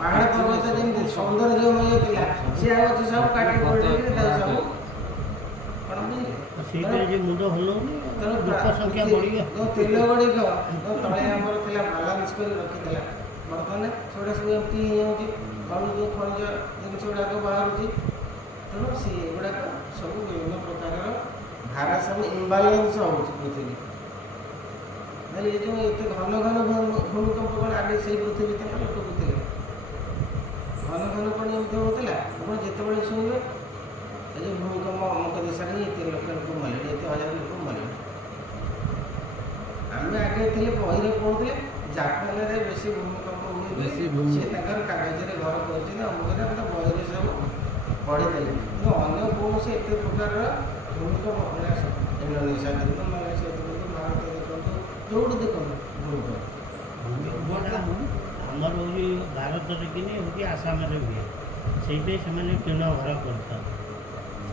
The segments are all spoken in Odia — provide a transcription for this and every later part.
पहाड़ पर्वत जमी सौंदर्यमय सी सब काटी ସେଇଥିରେ ଯେ ମୁଣ୍ଡ ହଲଉନି ଲୋକ ସଂଖ୍ୟା ବଢ଼ିବ। ଯେଉଁ ତେଲ ଗୁଡ଼ିକ ଯେଉଁ ତଳେ ଆମର ଥିଲା ବାଲାନ୍ସ କରି ରଖିଥିଲା, ବର୍ତ୍ତମାନ ସେଗୁଡ଼ା ସବୁ ଏମିତି ହେଇଯାଉଛି। ତଳୁ ଯେଉଁ ଖଣିଜ ଜିନିଷ ଗୁଡ଼ାକ ବାହାରୁଛି, ତେଣୁ ସେଗୁଡ଼ାକ ସବୁ ବିଭିନ୍ନ ପ୍ରକାରର ଭାରସାମ୍ୟ ଇମ୍ବାଲାନ୍ସ ହେଉଛି ପୃଥିବୀ। ହେଲେ ଏ ଯେଉଁ ଏତେ ଘନ ଘନ ଭୂମିକମ୍ପ କ'ଣ ଆଗେ ସେଇ ପୃଥିବୀ ଥିଲା, ଲୋକ ପୃଥିବୀ ଘନ ଘନ କ'ଣ ଏମିତି ହେଉଥିଲା? ଆପଣ ଯେତେବେଳେ ଶୁଣିବେ ଏ ଯେଉଁ ଭୂମିକମ୍ପ ଅମୁକ ଦେଶରେ ଏତେ ଲକ୍ଷ ଲୋକ ମରିଲେଣି, ଏତେ ହଜାର ଲୋକ ମରିଲେଣି। ଆମେ ଆଗେ ଥିଲେ ବହିରେ ପଢ଼ୁଥିଲେ ଜାପାନରେ ବେଶୀ ଭୂମିକମ୍ପ ହୁଏ, ସେ ତାଙ୍କର କାଗଜରେ ଘର କରିଛନ୍ତି, ଅମୁକରେ ଆମେ ତ ବହିରେ ସବୁ ପଢ଼ିଦେଲେ। କିନ୍ତୁ ଅନ୍ୟ କୌଣସି ଏତେ ପ୍ରକାରର ଭୂମିକମ୍ପ ଇଣ୍ଡୋନେସିଆ ଦେଖନ୍ତୁ, ମାଲେସିଆ ଦେଖନ୍ତୁ, ଭାରତ ଦେଖନ୍ତୁ, ଯେଉଁଠି ଦେଖନ୍ତୁ ଭୂମିକମ୍ପ। ଆମର ହେଉଛି ଭାରତରେ କିନି ହେଉଛି ଆସାମରେ ହୁଏ। ସେଇଥିପାଇଁ ସେମାନେ ଟିଣ ଘର କରିଥାନ୍ତି,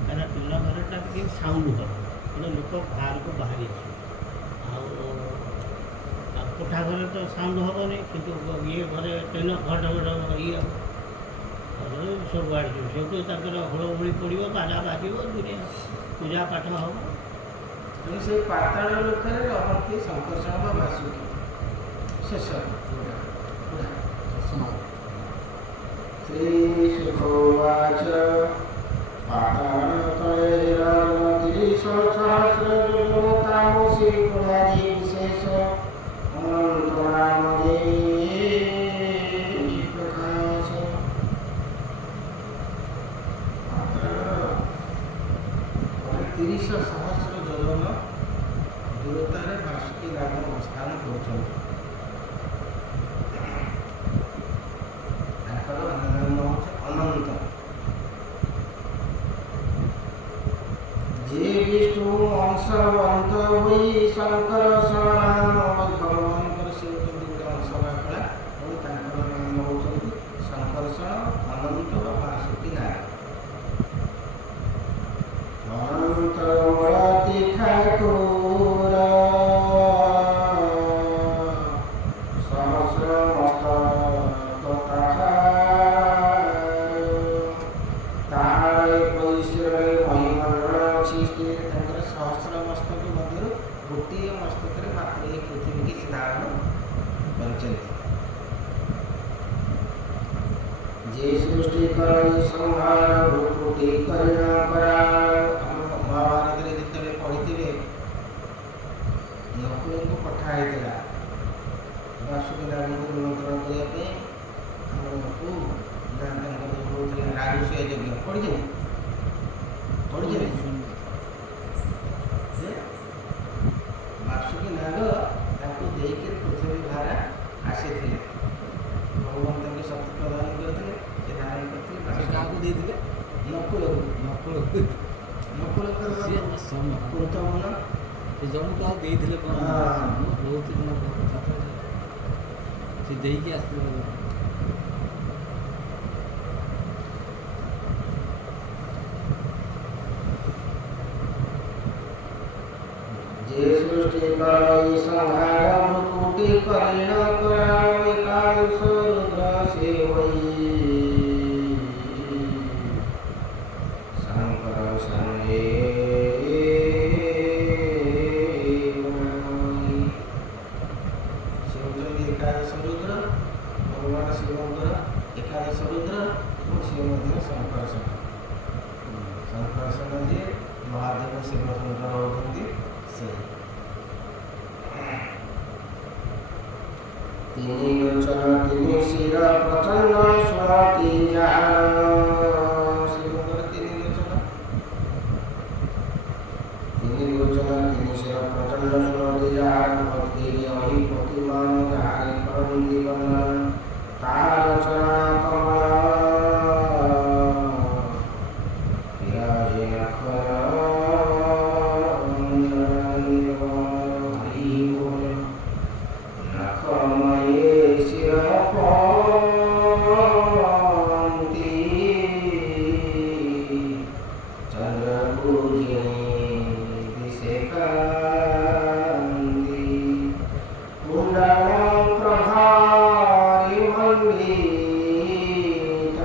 କାହିଁକିନା ଟିଣ ଘରଟା ଟିକେ ସାଉଣ୍ଡ ହେବ, ଗୋଟେ ଲୋକ ବାହାରକୁ ବାହାରି ଆସିବ। ଆଉ କୋଠା ଘରେ ତ ସାଉଣ୍ଡ ହେବନି, କିନ୍ତୁ ଇଏ ଘରେ ଟିଣ ଘଟ ଇଏ ସବୁ ଆଡ଼ିଯିବ। ସେଇଠୁ ତାଙ୍କର ହୁଳହୁଳି ପଡ଼ିବ, ବାଜା ବାଜିବ, ଦୁନିଆ ପୂଜା ପାଠ ହେବ। ତେଣୁ ସେ ପାତାଳ ଲୋକରେ ରହନ୍ତି ଶଙ୍କର୍ଷଣ ବା ବାସୁକି ଶେଷ ଶ୍ରୀ ସୁଖବାଚ ପାତାଳତଳେ ସହସ୍ରତାମସୀ ଗୁଣାଜି ବିଶେଷ ଅନନ୍ତନାମଜେ ପ୍ରକାଶ। 30,000 ଯୋଜନ ଦୂରତାରେ ବାସୁକି ନାଗ ଅବସ୍ଥାନ କରୁଛନ୍ତି। ତାଙ୍କର ନାମ ହେଉଛି ଅନନ୍ତ। ଯେ ବିଷ୍ଣୁ ଅଂଶବନ୍ତ ହୋଇ ଶଙ୍କର ସନାମ ଭଗବାନଙ୍କର ସେ ହେଉଛନ୍ତି ଗୋଟେ ଅଂଶ ବାକଳା ଏବଂ ତାଙ୍କର ନାମ ହେଉଛନ୍ତି ଶଙ୍କର୍ଷଣ, ଅନନ୍ତ ବା ବାସୁକି ନାଗ। ଅନନ୍ତ ମୂଳତି ଠାକୁର ସହସ୍ର ମସ୍ତକ ତାହାର ଐଶ୍ୱର୍ଯ୍ୟ ମହିମଣ୍ଡଳ ଅଛି। ତାଙ୍କର ସହସ୍ର ମସ୍ତକ ମଧ୍ୟରୁ ଗୋଟିଏ ମସ୍ତକରେ ମାତ୍ର ଏହି ପୃଥିବୀକି ସେ ଧାରଣ କରିଛନ୍ତି। ଯେ ସୃଷ୍ଟି କରି ସଂହାର ଭୂକୁଟି କରିଣ କରା। ମହାଭାରତରେ ଯେତେବେଳେ ପଢ଼ିଥିବେ ନକୁଳଙ୍କୁ ପଠା ହେଇଥିଲା ବାସୁକି ନାଗଙ୍କୁ ନିମନ୍ତ୍ରଣ କରିବା ପାଇଁ। ଆମର ନକୁ ତାଙ୍କର ହେଉଥିଲା ରାଜସ୍ୱ ଯଜ୍ଞ ପଢ଼ିଛନ୍ତି ଯେ ବାସୁକି ନାଗ ତାଙ୍କୁ ଦେଇକି ପୃଥିବୀ ଭାରା ଆସିଥିଲେ। ଭଗବାନ ତାଙ୍କୁ ଶକ୍ତି ପ୍ରଦାନ କରିଥିଲେ, ସେ ଧାରଣ କରିଥିଲେ। କାହାକୁ ଦେଇଥିଲେ? ନକୁଳଙ୍କୁ। ନକୁଳଙ୍କର କୃତମନ ସେ ଜଣକୁ ଆଉ ଦେଇଥିଲେ କ'ଣ ବହୁତ ସେ ଦେଇକି ଆସିଥିଲେ। ଯେ ସୃଷ୍ଟି କରି ସଂହାର ଭୂକୁଟି କରିଣ କରା। ଏକାଦଶ ରୁଦ୍ର ସେ ହୋଇ ଶଙ୍କର ସଙ୍ଗେ ସେ ହେଉଛନ୍ତି ଏକାଦଶ ରୁଦ୍ର। ଭଗବାନ ଶିବଙ୍କର ଏକାଦଶ ରୁଦ୍ର ଏବଂ ସେ ମଧ୍ୟ ଶଙ୍କର୍ଷଣ। ଶଙ୍କର୍ଷଣ ଯିଏ ମହାଦେବ ଶିବଶଙ୍କର ହେଉଛନ୍ତି ସେ। ତିନି ଲୋଚନ ତିନି ଶିର ପ୍ରଚଣ୍ଡ ଷୋଳଟି ଜାହାନ। ଶିବଙ୍କର ତିନି ଲୋଚନ ତିନି ଶିର ପ୍ରଚଣ୍ଡ ଷୋଳଟି ଜାହାନ। ଭକ୍ତିରେ ଅହିପତିମାନ ଯାହାରେ କରନ୍ତି ବର୍ଣ୍ଣନ। ତାହାର ଚରଣ କମଳ ବିରାଜେ ନଖର ନଖମୟେ ଶିର ପନ୍ତି ଚନ୍ଦ୍ରକୁ ଦିଶେ କାନ୍ତି। କୁଣ୍ଡଳ ପ୍ରଭାରି ମଣ୍ଡିତ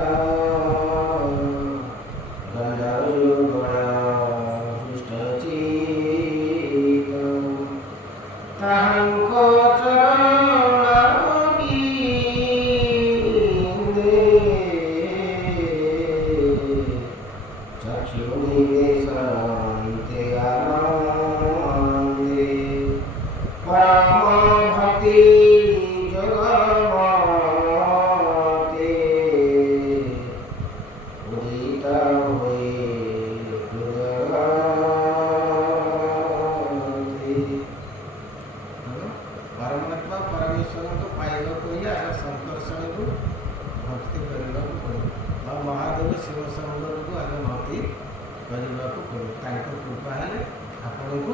ଗନ୍ଧର୍ବ ଗଣ ହୃଷ୍ଟ ଚିତ୍ତ। शिवनिवेशन्ते आनन्दे परमभक्ति जगमते उदित हुए हृदयते। परमात्मा परमेश्वर को पाइबा को संकर्षण को भक्ति करने को पड़े और महादेव शिव शंकर को आगे भक्ति करने को पड़े। कृपा है आपण को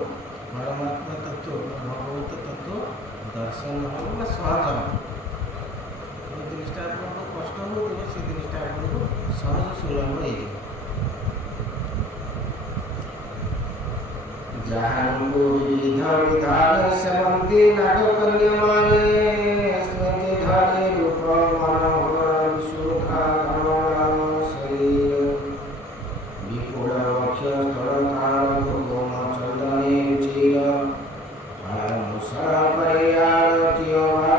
परमात्मा तत्व भगवत तत्व दर्शन हम सहज जो जिनटा आपको कष्ट हो से जिनटा आपको सहज सुलभ हो जहांको विविध विधान सेवंती नागकन्या माने स्मृतिधारी रूप मनोहर विशुद्धा शरीर विपुल वक्ष स्थलकार गोम चंदने चिर अनुसर परियारती देवा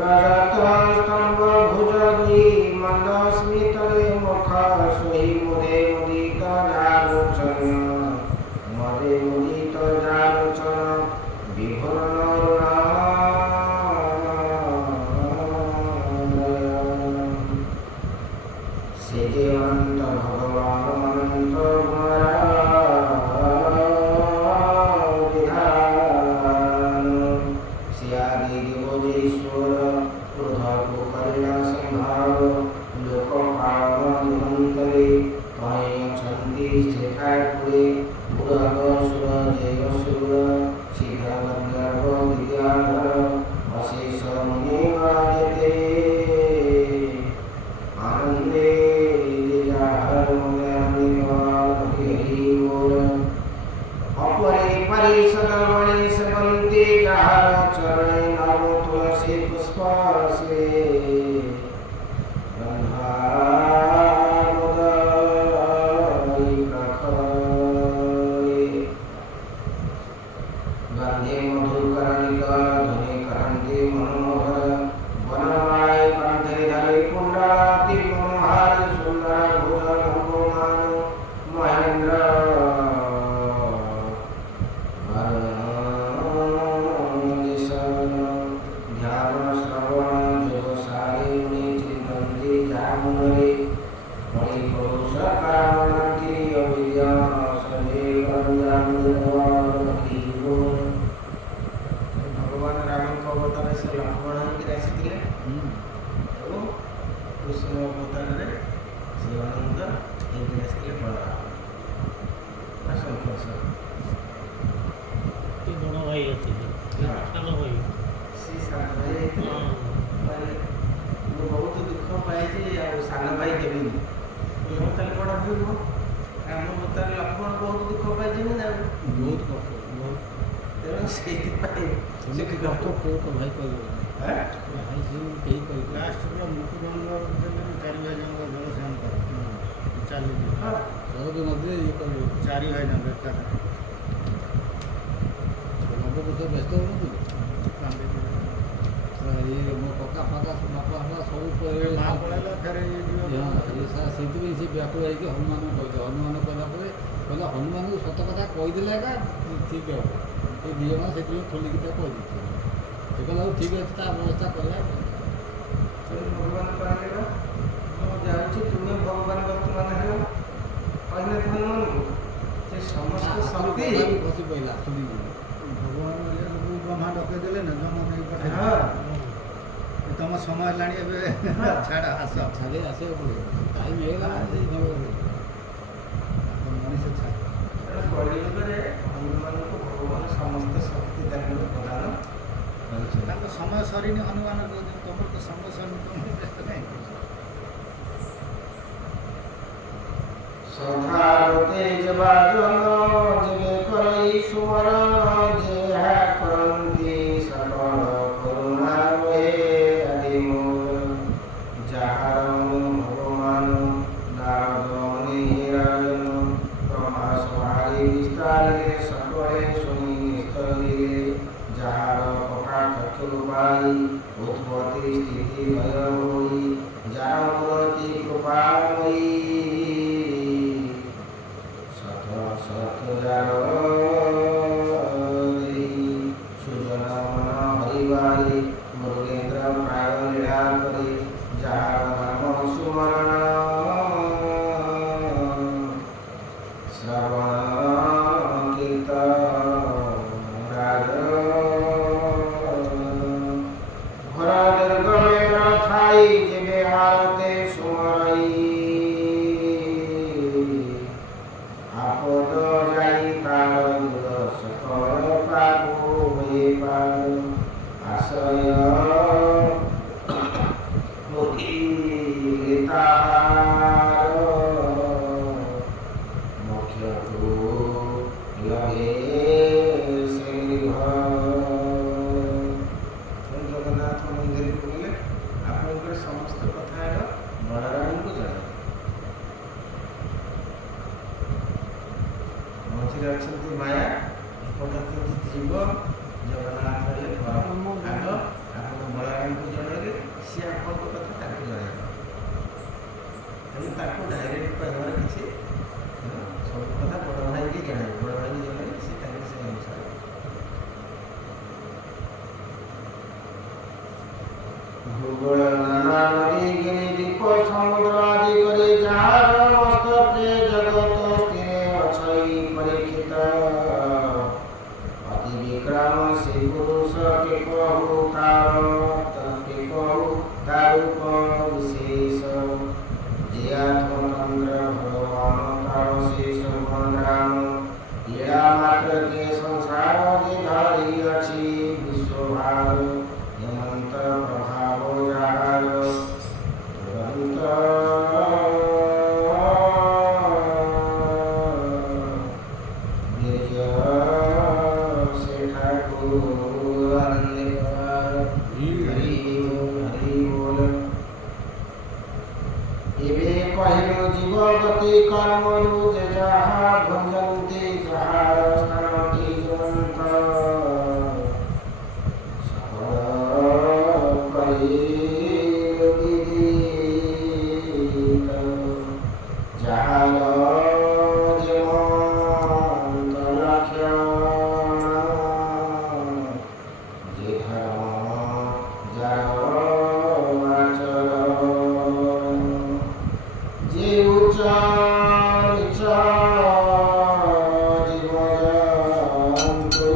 रजत स्तंभ भुजगी मंदस्मितरे मुख सोहि मुदे मुदित जालोचन मदे मुदित जालोचन विभुर्ण से जे अनंत भगवान अनंत विधान से आदि देवोजेश्वर क्रोध को करुणा संभाव लोक पावन निरंतरे कहीं छंदी शेखापुरे पुरग सुर जय सुर शीघ्र गंधर्व विद्याधर अशेष मुनि गणजते आनंदे अपरे परिसरमणि सेवन्ते जहार चरणे नव तुलसी पुष्पसे गंधामुदई प्रखरे गंधे मधुकरणिका ध्वनि करन्ते मनोहर वनमाय कंठे धरे कुंडलाति मनोहर सुंदर भुजन भगवान महेंद्र ध्यान श्रवण जो सारे चिंतन्ति जामुनरे परिपुरुष कामनति अविद्या सजे गंजामुनति भगवान राम को अवतार से लक्ष्मण की राशि दिले और कृष्ण अवतार रे शिवानंद एक राशि दिले बलराम असंख्य ये बड़ा भाई আছে सानो भाई सी सान भाई मैं बहुत दुख पाए आ सान भाई देवी ମୁଁ ତାହେଲେ ବଡ଼ ଭାଇ ନୁହଁ ରାମ ଅବତାର ଲକ୍ଷ୍ମଣ ବହୁତ ଦୁଃଖ ପାଇଛନ୍ତି ନା ବହୁତ କଷ୍ଟ ତେଣୁ ସେଇଥିପାଇଁ ସେ କି କଷ୍ଟ କୋଉ ତ ଭାଇ କହିବ ହାଁ ଭାଇ ସେ କେହି କହିବ ଲାଷ୍ଟରେ ମୃତ୍ୟୁଦଣ୍ଡ ଦେଲେ 4 ଭାଇ ଯାକ ଜଳସ୍ନାନ କର ଚାଲିଲେ ହଁ ସହଜ ନଦୀରେ ଇଏ କରିବ 4 ଭାଇ ଯାକ ଏକାଥରେ ନବକୋଷ ବ୍ୟସ୍ତ ହୁଅନ୍ତୁ ଇଏ ମୋ କକା ଫକା ବାପା ଫକା ସବୁ ମା ପଳେଇଲା ଫେରେ ଇଏ ଯିବ ସେଇଥିପାଇଁ ସେ ବ୍ୟାକୁଳ ହେଇକି ହନୁମାନଙ୍କୁ କହିଲେ ହନୁମାନ କହିଲା ପରେ କହିଲା ହନୁମାନଙ୍କୁ ସତ କଥା କହିଦେଲେ ଏକା ଠିକ୍ ହେବ ଏ ଦୁଇ ଜଣ ସେଥିପାଇଁ ଖୋଲିକି ତାକୁ କହିଦେଇଥିଲେ ସେ କହିଲା ହଉ ଠିକ୍ ଅଛି ତା ବ୍ୟବସ୍ଥା କରିବା ଭଗବାନ କହିଲେ ମୁଁ ଯାଉଛି ତୁମେ ଭଗବାନ ବର୍ତ୍ତମାନ ହେଲ କହିଲେ ହନୁମାନଙ୍କୁ ସେ ସମସ୍ତ ଶକ୍ତି ଖସି ପଡ଼ିଲା ଶୁଣିକି ଭଗବାନ ବ୍ରହ୍ମା ଡକେଇ ଦେଲେ ନା ଜନ୍ମ ନେଇ ପଠେଇ ହଁ ତମ ସମୟ ହେଲାଣି ଏବେ ଛାଡ଼ ଆସ ଛାଡ଼ି ଆସିବାକୁ ପଡ଼ିବ ଟାଇମ୍ ହେଇଗଲା ମଣିଷ ଛାଡ଼ ତେଣୁ କଳିଯୁଗରେ ହନୁମାନଙ୍କୁ ଭଗବାନ ସମସ୍ତ ଶକ୍ତି ତାଙ୍କୁ ପ୍ରଦାନ କରିଛନ୍ତି ତାଙ୍କ ସମୟ ସରିନି ହନୁମାନ କହୁଛନ୍ତି ତମର ତ ସମୟ ସରିନି ତମର ବ୍ୟସ୍ତ ନାହିଁ ସଧାରତେ ଜବାଜନ ଯେବେ କରଇ ସୁମରଣ ଯେହା କରନ୍ତି ସକଳ କରୁଣା ରୁହେ ଆଦି ମୋର ଯାହାର ଭଗବାନ ନାରଦ ନିରାଜନ ବ୍ରହ୍ମା ସଭାରେ ବିସ୍ତାରେ সকলে শুনি স্থলে যাহার কটা চক্ষু পাই উৎপত্তি স্থিতি লয় হই ଯାହାର ନାମ ସୁମରଣ ଶ୍ରବଣ କୀର୍ତ୍ତନ ରାଜ ଘର ଦୁର୍ଗମେ ଥାଇ ଯେବେ ଆରତେ ସୁମରଇ ଆପଦ ଯାଇ ତାର ଦୂର ସକଳ ପାକୁ ହୋଇ ପାରୁ ଆଶ୍ରୟ ହୋଇଲେ ତାହାର ମୋକ୍ଷକୁ ଲଭେ ସେ ଜଗନ୍ନାଥ ମନ୍ଦିରକୁ ଗଲେ ଆପଣଙ୍କର ସମସ୍ତ କଥା ବଳରାମଙ୍କୁ ଜଣାଏ। ମଝିରେ ଅଛନ୍ତି ମାୟା, ଏପଟେ ଅଛନ୍ତି ଜୀବ। ଜଗନ୍ନାଥ ହେଲେ ଆଗ ଆପଣ ବଳରାମଙ୍କୁ ଜଣାଇଲେ, ସିଏ ଆପଣଙ୍କ କଥା ତାଙ୍କୁ ଜଣାଇବେ। ତେଣୁ ତାକୁ ଡାଇରେକ୍ଟ କହିବାର କିଛି ସବୁ କଥା ବଡ଼ ଭାଇକି ଜଣାଇବେ। ବଡ଼ ଭାଇକି ଜଣାଇଲେ ସେ ତାଙ୍କୁ ସେ ଅନୁସାରେ ଭୂଗୋଳ ନାନା ନଦୀ ଗିରି ଦ୍ୱୀପ ସମୁଦ୍ର ଆଦି କରି ଯାହାର ମସ୍ତକେ ଜଗତ ସ୍ଥିରେ ଅଛଇ ପରୀକ୍ଷିତ ଅତି ବିକ୍ରମ ସେ ପୁରୁଷ କେ କହୁ ତାର ରୂପ ବିଶେଷ ଯେ ଆତ୍ମତନ୍ତ୍ର ଭଗବାନ ତାର ଶେଷ ସଂଗ୍ରାମ লীলা মাত্র কে সংসার যে ধরি অছি বিশ্বভার হেমন্ত প্রভাব যাহার তুরন্ত বীর্য সে ঠাকুর আনন্দে হরি বল। এবে কহিল জীব গতি কর্মরু যে যাহা ভঞ্জন্তি যাহার স্থানটি জীবন্ত সকল করিল বিদিত যাহার জীবন্ত লক্ষণ যে ধর্ম যার আচরণ যে উচ্চ নিচ জীবজন্তু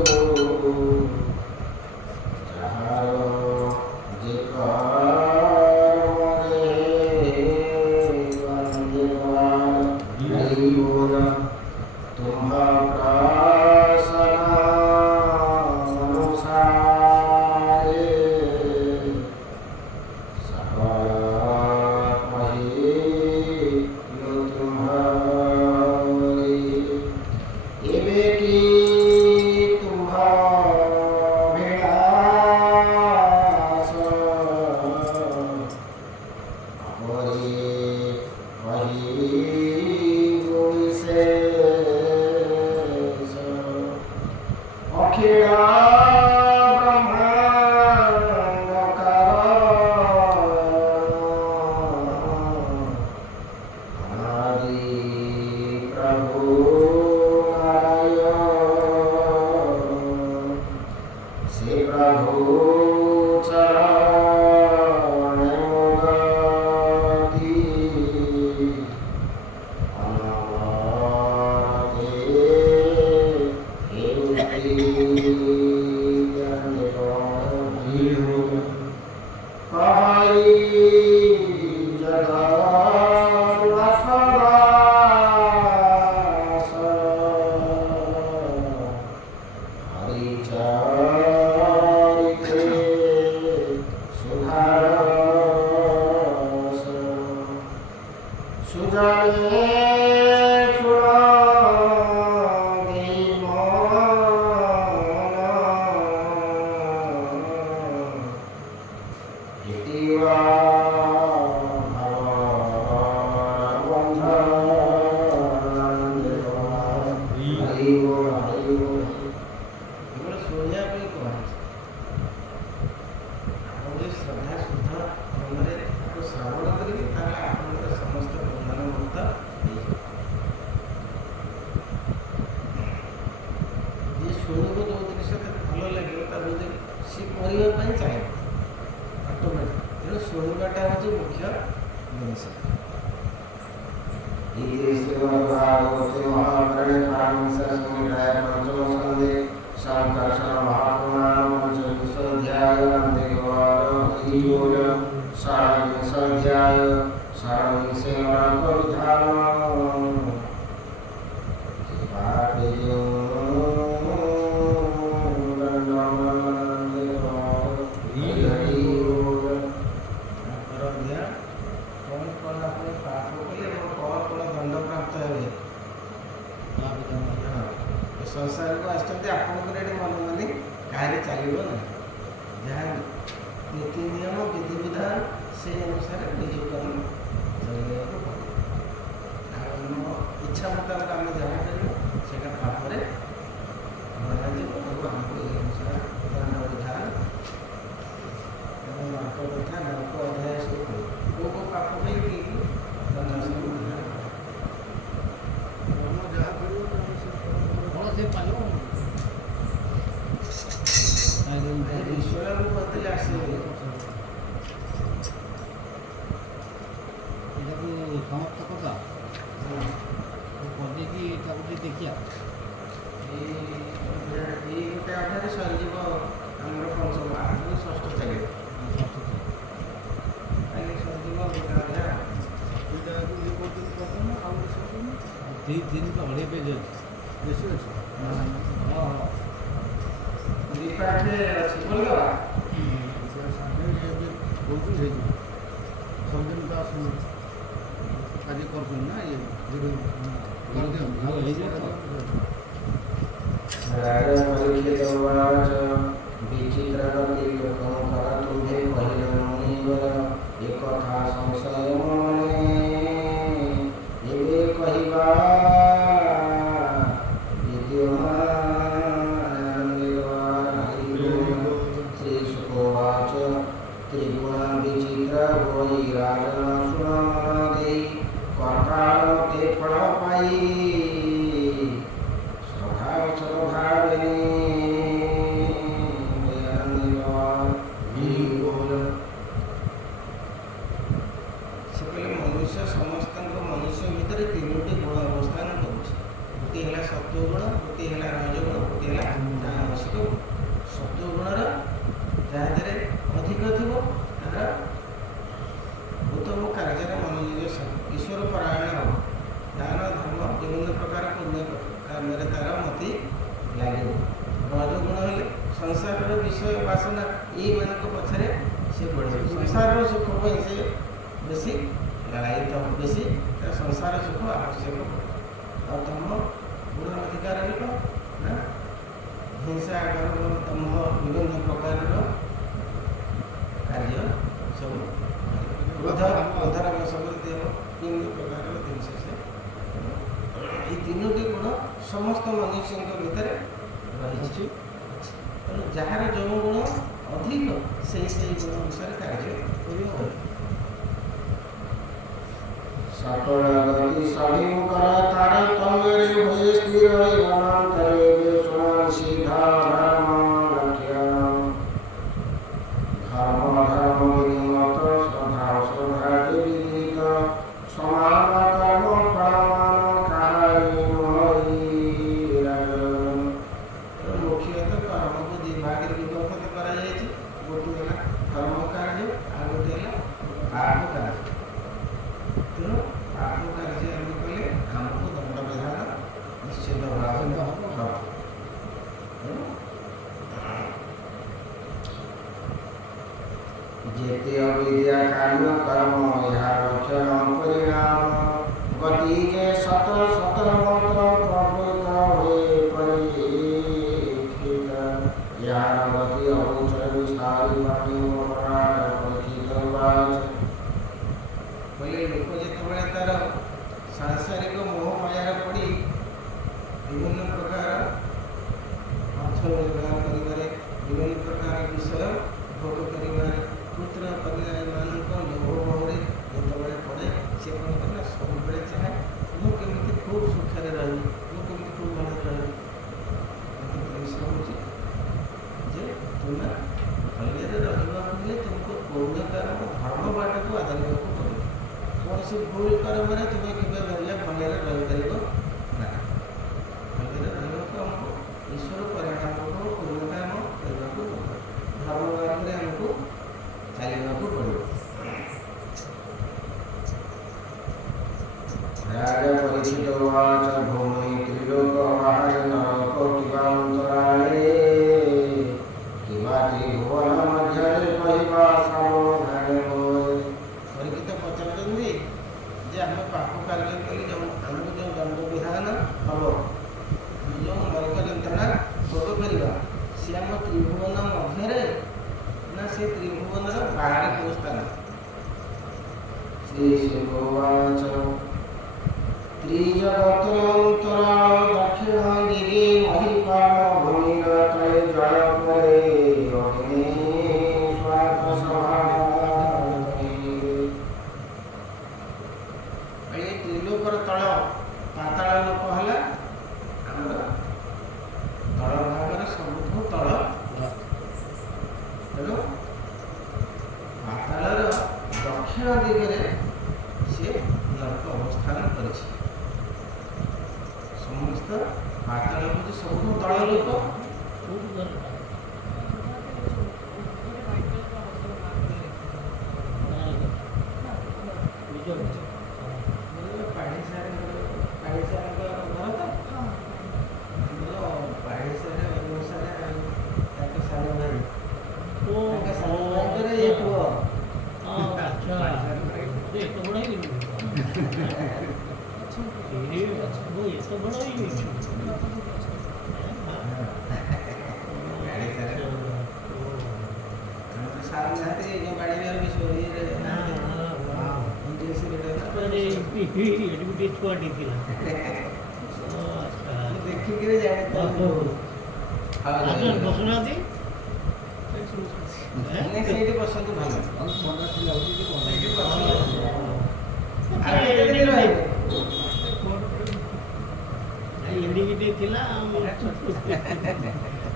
যাহার যে কর্ম যে জীবন তুম্ভ প্রসন্ন অনুসারে সকল কহিল তুম্ভরি। এবে কি তুম্ভ বিলাস অপরে কহিল বিশেষ অখিল ব্রহ্মাণ্ড আদি প্রভু নারায়ণ সে প্রভু চরণে মুদতি অনবরতে হেউতি জ্ঞানে বহির্ভূত কহাই জগন্নাথ দাস হরি চরিতে সুধারস সুজানে সুরদি মন ইতিবা ଶୁଣିବା ପାଇଁ କୁହାଯାଇଛି। ଆପଣ ଯଦି ଶ୍ରଦ୍ଧା ଶୁଦ୍ଧ ମନରେ ତାକୁ ଶ୍ରବଣ କରିବେ ତାହେଲେ ଆପଣଙ୍କର ସମସ୍ତ ବନ୍ଧନ ମୁକ୍ତ ମୁଖ୍ୟ ଜିନିଷ। ଇତି ଶ୍ରୀମଦ୍ଭାଗବତେ ମହାପୁରାଣେ ପାରମହଂସ୍ୟ ସଂହିତାୟ ପଞ୍ଚମ ସ୍କନ୍ଧେ ସଂକର୍ଷଣ ମହାପୁରାଣ ପଞ୍ଚବିଂଶ ଅଧ୍ୟାୟ ନନ୍ଦିଘୋର ହରିବୋଲ ଷାଡ଼ବିଂଶ ଅଧ୍ୟାୟ ଷାଡ଼ବିଂଶେ ନରକ ବିଧାନ ସଂସାରକୁ ଆସିଛନ୍ତି ଆପଣଙ୍କର ଏଠି ମନ ମାନି କାହାରି ଚାଲିବ ନାହିଁ। ଯାହା ନୀତି ନିୟମ ବିଧିବିଧାନ ସେଇ ଅନୁସାରେ ନିଜ କର୍ମ ଚଲେଇବାକୁ ପଡ଼ିବ। ଆଉ ଆମ ଇଚ୍ଛା ମୁତାବକ ଆମେ ଯାହା କରିବ ସେଇଟା ପାପରେ ବଢ଼ାଯିବ ଏବଂ ଆମକୁ ଏଇ ଅନୁସାରେ ଦଣ୍ଡ ବିଧାନ ଏବଂ ନରକ କଥା ନରକ ଅଧ୍ୟାୟ ସବୁ କରିବ। କେଉଁ କେଉଁ ପାପ ପାଇଁ କି ଦଣ୍ଡ ସବୁ ବିଧାନ କର୍ମ ଯାହା କରିବ ଫଳ ସେ ପାଇବ। ଈଶ୍ୱରଙ୍କୁ ବଦଲେ ଆସିବ। ଏଟାକୁ ସମାପ୍ତ କରିଦେବା କରିଦେଇକି ତାକୁ ଟିକେ ଦେଖିବା। ଏଇ ଗୋଟେ ଅଧ୍ୟାୟରେ ସରିଯିବ ଆମର ପଞ୍ଚମ ଆଠରୁ ଷଷ୍ଠ ଚାଲିବ। କାଲି ସରିଯିବ ଗୋଟେ ଅଧ୍ୟାୟ। ଦୁଇ ତିନି ତ ଅଢ଼େଇ ପେଜ ଅଛି ବେଶୀ ଅଛି। ହଁ ହଁ ଦୁଇ ପାଠ ଅଛି ବୋଲିଦେବା। ବହୁତ ହେଇଯିବ ସବୁଦିନ ତ ଆସୁନି ଆଜି କରୁଛନ୍ତି ନା ଇଏ ରାଜା ପରୀକ୍ଷିତ ଉବାଚ ବିଚିତ୍ରଗତି ଲୋକଙ୍କର ତୁମ୍ଭେ କହିଲ ମୁନିବର ଏ କଥା ସଂଶୟ ମନେ ଏବେ କହିବା ଶ୍ରୀ ସୁଖୋବାଚ ତ୍ରିଗୁଣ ବିଚିତ୍ର ହୋଇ ରାଜନ ଶୁଣ ମନ ଦେଇ କର୍ତ୍ତାର ମତେ ଫଳ ପାଇ ସେ କହିଲେ ମନୁଷ୍ୟ ସମସ୍ତଙ୍କ ମନୁଷ୍ୟ ଭିତରେ ତିନୋଟି ଗୁଣ ଅବସ୍ଥାନ କରୁଛି। ଗୋଟିଏ ହେଲା ସତ୍ୱଗୁଣ, ଗୋଟିଏ ହେଲା ରଜଗୁଣ, ଗୋଟିଏ ହେଲା ତାମସିକ ଗୁଣ। ସତ୍ୱଗୁଣର ଯାହା ଦେହରେ ଅଧିକ ଥିବ ତାହାର ଉତ୍ତମ କାର୍ଯ୍ୟରେ ମନୋନିବେଶ ହେବ, ଈଶ୍ୱର ପରାୟଣ ହେବ, ଦାନ ଧର୍ମ ବିଭିନ୍ନ ପ୍ରକାର ପୁଣ୍ୟ କର୍ମରେ ତାର ମତି ଲାଗିବ। ରଜଗୁଣ ହେଲେ ସଂସାରର ବିଷୟ ବାସନା ଏଇମାନଙ୍କ ପଛରେ ସେ ବଢ଼ିବ। ସଂସାରର ସୁଖ ପାଇଁ ସେ ବେଶୀ ଲାଳାୟିତ ହେବ, ବେଶୀ ସଂସାର ସୁଖ ଆବଶ୍ୟକ। ଆଉ ତମ ଗୁଣ ଅଧିକାର ଲୋକ ନା ହିଂସା ଗର୍ବ ଦମ୍ଭ ବିଭିନ୍ନ ପ୍ରକାରର କାର୍ଯ୍ୟ ସବୁ କ୍ରୋଧର ବଶବର୍ତ୍ତୀ ହେବ, ବିଭିନ୍ନ ପ୍ରକାରର ଜିନିଷ ସେ। এই ତିନୋଟି ଗୁଣ ସମସ୍ତ ମନୁଷ୍ୟଙ୍କ ଭିତରେ ରହିଛି। ତେଣୁ ଯାହାର ଯେଉଁ ଗୁଣ ଅଧିକ ସେଇ ଗୁଣ ଅନୁସାରେ କାର୍ଯ୍ୟ କରିବ। सकल गति सभिंकर तारतम्य भय स्थिर अनंतरे विष्णु सीधा धर्म लक्ष्यम धर्म धर्म विनिमत श्रद्धा श्रद्धा विदित समान कर्म फलमान काहि मुख्यतः कर्म को दी भाग विभक्त करा जायछि। गोटे है कर्म कार्य आ गोटे है पाप कार्य। तेणु पाप कार्य आम कले आमको दंड विधान निश्चित भाव जेते अविद्या कार्य कर्म यह लक्षण परिणाम गति के सत सत मत प्रवृत्त हुए परिचित यार गति अगोचर विस्तारी वाणी मोहराज परिचित वाच बोले लोक जिते तार सांसारिक मोह मायार पड़ी विभिन्न प्रकार अर्थ निर्वाह कर विभिन्न प्रकार विषय भोग कर पुत्र कन्या मानक लोभ मोहरे जिते पड़े से कौन कला सब चाहे मुझे खूब सुखर रही मुझे खूब भल रही परिश्रम जे तुम्हें भले तुमको पुण्य कर्म धर्म बाट को आदान କୌଣସି ଭୁଲ କର୍ମରେ ତୁମେ କେବେ ରହିଲେ ଭଲରେ ରହିପାରିବ ନାହିଁ। ଭଲରେ ରହିବାକୁ ଆମକୁ ଈଶ୍ୱର ପରିଣାମକୁ ପୂର୍ଣ୍ଣ କାମ କରିବାକୁ ପଡ଼ିବ, ଧର୍ମ ମାର୍ଗରେ ଆମକୁ ଚାଲିବାକୁ ପଡ଼ିବ। ରାଜା ପରିଚିତ ଉବାଚ ଭୂମି ତ୍ରିଲୋକ ବାହାରେ ନରକ କିବାନ୍ତରାଳେ କିବା ତ୍ରିଭୁବନ ମଧ୍ୟରେ କହିବା ସାବଧାନେ ମୋରେ। ପରିଚିତ ପଚାରୁଛନ୍ତି ଯେ ଆମେ ପାପ କାର୍ଯ୍ୟ କଲେ ଆମକୁ ଯେଉଁ ଦଣ୍ଡ ବିଧାନ ହେବ, ଯେଉଁ ନରକ ଯନ୍ତ୍ରଣା ଭୋଗ କରିବା, ସେ ଆମ ତ୍ରିଭୁବନ ମଧ୍ୟରେ ନା ସେ ତ୍ରିଭୁବନର ବାହାରେ କେଉଁ ସ୍ଥାନ? ଶ୍ରୀ ଶିବବାଚ ତ୍ରିଜଗତନ୍ତରାଳ ଦକ୍ଷିଣ ଗିରି ମହିପାଳ ଭୂମିର ତଳେ ଜଳ ପରେ ଅଗ୍ନି ସ୍ୱାଦ ସଭା। ଏ ତ୍ରିଲୋକର ତଳ ପାତାଳ ଲୋକ ହେଲା ଆମର ତଳ ଭାଗର ସବୁଠୁ ତଳ। ତେଣୁ ପାତାଳର ଦକ୍ଷିଣ ଦିଗରେ ସେ ନରକ ଅବସ୍ଥାନ କରିଛି। ସମସ୍ତ ପାତାଳ ହେଉଛି ସବୁଠୁ ତଳ ଲୋକ। କୋଉଠି ଘରଟା? ପାଢ଼ୀସାରଙ୍କ ଘର ତ ଆମର ପାଢ଼ୀସାର ଅନୁସାରେ ତାଙ୍କ ସାନ ଭାଇ, ତାଙ୍କ ସାନ ଭାଇଙ୍କର ଏ ପୁଅ। ଏତେ ବଡ଼ ହେଇଯାଇଛି। ସାର ନାହାନ୍ତି ଏ ଯେଉଁ ବାଡ଼ି ବିହାର ବିଷୟ ଇଏରେ ଏଠି ଗୋଟେ ଛୁଆଟି ଥିଲା। ଦେଖିକିରି ଜାଣିପାରିଲୁ। ବସୁନାହାନ୍ତି ସେଇଠି ବସନ୍ତୁ ଭଲ। ଥଣ୍ଡା ଥିଲା ବୋଲି ଟିକେ ଭଲ। ସେଇଠି ବସନ୍ତୁ। ଆଉ କେତେ ଦିନ ରହିବେ? ଏଡ଼ିକିଟେ ଥିଲା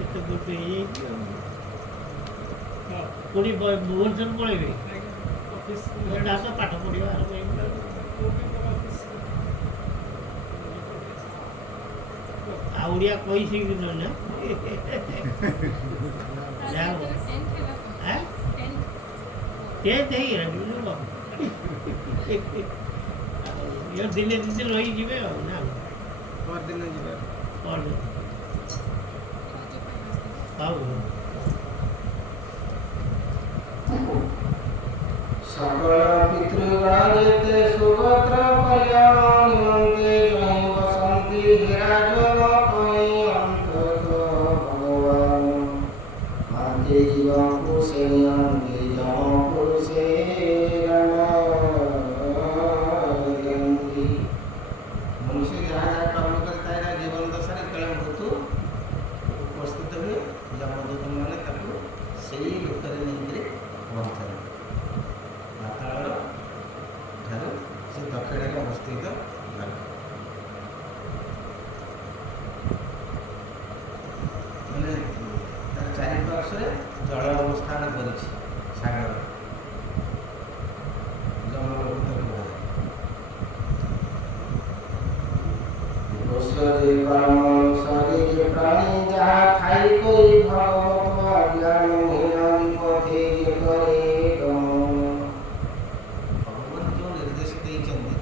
ଏତେ ଗୋଟେ ହେଇଯାଇଛି ଆଉ। କୋଉଠି ଭୁବନେଶ୍ୱର ପଳେଇବେ? ଏଇଟା ଆସ ପାଠ ପଢ଼ିବା ଆରମ୍ଭ ହେଇଗଲା। ଆଉ ଓଡ଼ିଆ କହି ଶିଖିଲ ନା? ଯାହା ହଉ। ଟେନ୍ଥ ହେଇଗଲା ଦିନେ ଦୁଇ ଦିନ ରହିଯିବେ ଆଉ ନା? ପରଦିନ ଯିବେ। ହଉ। সকল পিতৃগণ যেতে সুগোত্র কল্যাণ নিমন্তে জয় বসন্তি হেরাজন কই অন্তত ভগবান মাঝে জীবনকু সে নিয়ন্তে জম পুরুষে মনুষ্য যাহা যাহা কর্ম করে তারা জীবন দশার যেତେବେଳେ ମୃତ୍ୟୁ ଉପସ୍ଥିତ ହୁଏ, ଯମଦୂତ ମାନେ ତାକୁ ସେଇ ଲୋକରେ ନେଇକରି ପହଞ୍ଚାନ୍ତି। ପାତାଳର ଠାରୁ ସେ ଦକ୍ଷିଣରେ ଅବସ୍ଥିତ ଲାଗେ। ମାନେ ତାର ଚାରିପାର୍ଶ୍ୱରେ ଜଳ ଅବସ୍ଥାନ କରିଛି ସାଗର। ଜମଲୋକ ତାକୁ କୁହାଯାଏ। ଦୋଷ ଯେ କର୍ମ ଅନୁସାରେ ଯେ ପ୍ରାଣୀ ଯାହା ଖାଇ କରି ଭଗବତ ଜ୍ଞାନ ହୀନ ବିପଥେ ଯେ କରେ ଗମନ। ଭଗବାନ ଯେଉଁ ନିର୍ଦ୍ଦେଶ ଦେଇଛନ୍ତି,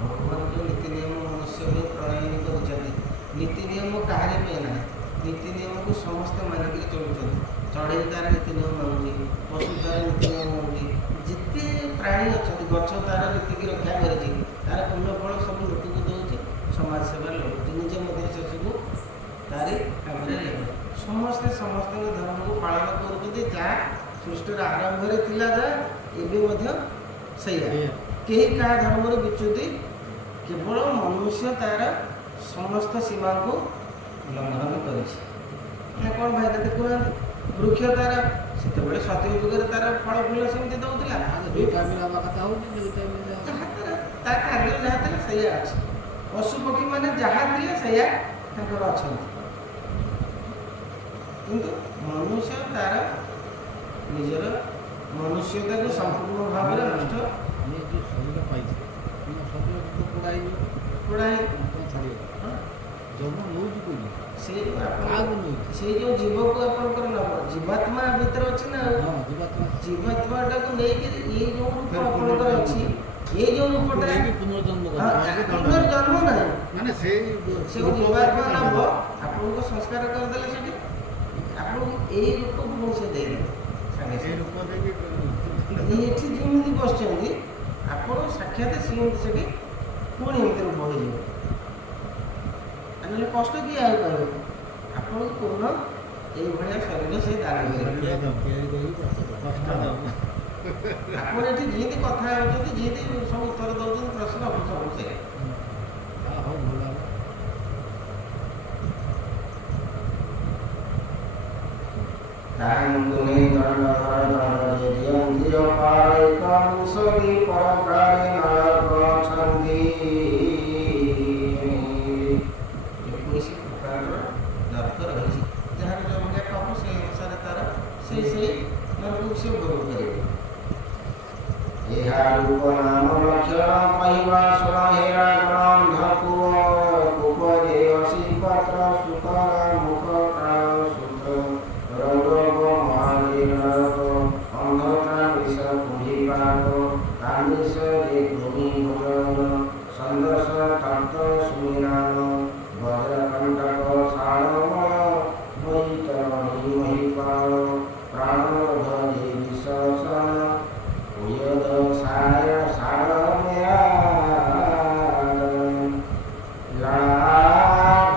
ଭଗବାନ ଯେଉଁ ନୀତି ନିୟମ ମନୁଷ୍ୟକୁ ପ୍ରଣୟନ କରିଛନ୍ତି, ନୀତି ନିୟମ କାହାରି ପାଇଁ ନାହିଁ। ନୀତି ନିୟମକୁ ସମସ୍ତେ ମାନିକରି ଚଳୁଛନ୍ତି। ଚଢ଼େଇ ତାର ନୀତି ନିୟମ ମାନୁଛି, ପଶୁ ତାର ନୀତି ନିୟମ ମାନୁଛି, ଯେତେ ପ୍ରାଣୀ ଅଛନ୍ତି, ଗଛ ତାର ନୀତିକି ରକ୍ଷା କରିଛି, ତାର ପୂର୍ଣ୍ଣ ଫଳ ସବୁ ଲୋକକୁ ଦେଉଛି, ସମାଜ ସେବାରେ ଲଗାଉଛି, ନିଜେ ମଧ୍ୟ ସେସବୁ ତାରି କାମରେ ଲଗାଉଛି। ସମସ୍ତେ ସମସ୍ତଙ୍କ ଧର୍ମକୁ ପାଳନ କରୁଛନ୍ତି, ଯାହା ସୃଷ୍ଟିର ଆରମ୍ଭରେ ଥିଲା, ଯାହା ଏବେ ମଧ୍ୟ ସେଇଆ। କେହି କାହା ଧର୍ମରୁ ବିଚ୍ୟୁତି, କେବଳ ମନୁଷ୍ୟ ତାର ସମସ୍ତ ସୀମାକୁ ଲଙ୍ଘନ କରିଛି। ନା କ'ଣ ଭାଇ ଦେଖୁନାହାନ୍ତି, ବୃକ୍ଷ ତାର ସେତେବେଳେ ସତ୍ୟ ଯୁଗରେ ତାର ଫଳ ଫୁଲ ସେମିତି ଦେଉଥିଲା। ଭିଟାମିନ୍ ହେବା କଥା ହଉଛି, ଭିଟାମିନ୍ ତା କାର୍ଯ୍ୟ ଯାହା ଥିଲା ସେଇଆ ଅଛି। ପଶୁପକ୍ଷୀ ମାନେ ଯାହା ଥିଲେ ସେଇଆ ତାଙ୍କର ଅଛନ୍ତି। କିନ୍ତୁ ମନୁଷ୍ୟ ତାର ନିଜର ମନୁଷ୍ୟତାକୁ ସମ୍ପୂର୍ଣ୍ଣ ଭାବରେ ନଷ୍ଟ ଶରୀର ପାଇଛି। ସେ ଯେଉଁ ଆପଣ କାହାକୁ ନଉଛି? ସେଇ ଯେଉଁ ଜୀବକୁ ଆପଣଙ୍କର ନବ ଜୀବାତ୍ମା ଭିତରେ ଅଛି ନା ହଁ ଜୀବାତ୍ମା ଜୀବାତ୍ମାଟାକୁ ନେଇକି ଏଇ ଯେଉଁ ରୂପ ଆପଣଙ୍କର ଅଛି ଏଇ ଯେଉଁ ରୂପଟା ନେଇକି ପୁନର୍ଜନ୍ମ ହଁ, କରିଛି। ଆପଣଙ୍କର ଜନ୍ମ ନାହିଁ ମାନେ ସେଇ ସେ ଜୀବାତ୍ମା ନବ ଆପଣଙ୍କୁ ସଂସ୍କାର କରିଦେଲେ ସେଠି ଆପଣଙ୍କୁ ଏଇ ରୂପ ପୁଣି ସେ ଦେଇଦେବେ ସାଙ୍ଗେ ସେଇ ସାଙ୍ଗେ ରୂପ ଦେଇକି ଏଠି ଯେମିତି ବସିଛନ୍ତି ଆପଣ ସାକ୍ଷାତ ସେମିତି ସେଠି ପୁଣି ଏମିତି ରୂପ ହେଇଯିବ ନହେଲେ କଷ୍ଟ କିଏ ଆଉ ପାଇବ ଆପଣଙ୍କୁ ପୂର୍ଣ୍ଣ ଏଇଭଳିଆ ଶରୀର ସେ ଦାନ କରିବେ ତିଆରି କରିକି କଷ୍ଟ ଦେବ। ଆପଣ ଏଠି ଯେମିତି କଥା ହେଉଛନ୍ତି ଯେମିତି ସବୁ ଉତ୍ତର ଦେଉଛନ୍ତି ପ୍ରଶ୍ନ ସବୁ ସେ ହଉ ଭଲ ହେଲା। ତାହାଙ୍କୁ ନେଇ ଦଣ୍ଡ ଦଣ୍ଡ ଦିଅନ୍ତି ଅପାର ଏକ ମୁସଲି ପରକାରେ ନାୟକ ଅଛନ୍ତି 21 ପ୍ରକାରର ନରକ ରହିଛି ଯାହାର ଯେଉଁ ଭଳିଆ ପାପ ସେଇ ଅନୁସାରେ ତାର ସେଇ ନରକକୁ ସେ ଭୋଗ କରିବେ ଏହା ରୂପ ନାମ ଲକ୍ଷଣ କହିବା ଶୁଣ ହେ ରାଜନ ଅନ୍ଧପୁଅ କୂପ ଯେ ଅସି ପତ୍ର ସୁତରା ମୁଖ କାଳ ସୁତ ରୋଗ ମହାଜୀନ ଅନ୍ଧତା ବିଷ କୁଣ୍ଡିପାକ କାମିଷ ଯେ ଭୂମି ଭୋଜନ ସନ୍ଦୋଷ ତତ୍ତ ସୁମିରାନ ବଜ୍ରକଣ୍ଟକ ଶାଳମ ବୈତରଣୀ ମହିପାଳ ପ୍ରାଣବଧ ଯେ ବିଶୋଷଣ ଉୟଦ ସାୟ ସାରମୟା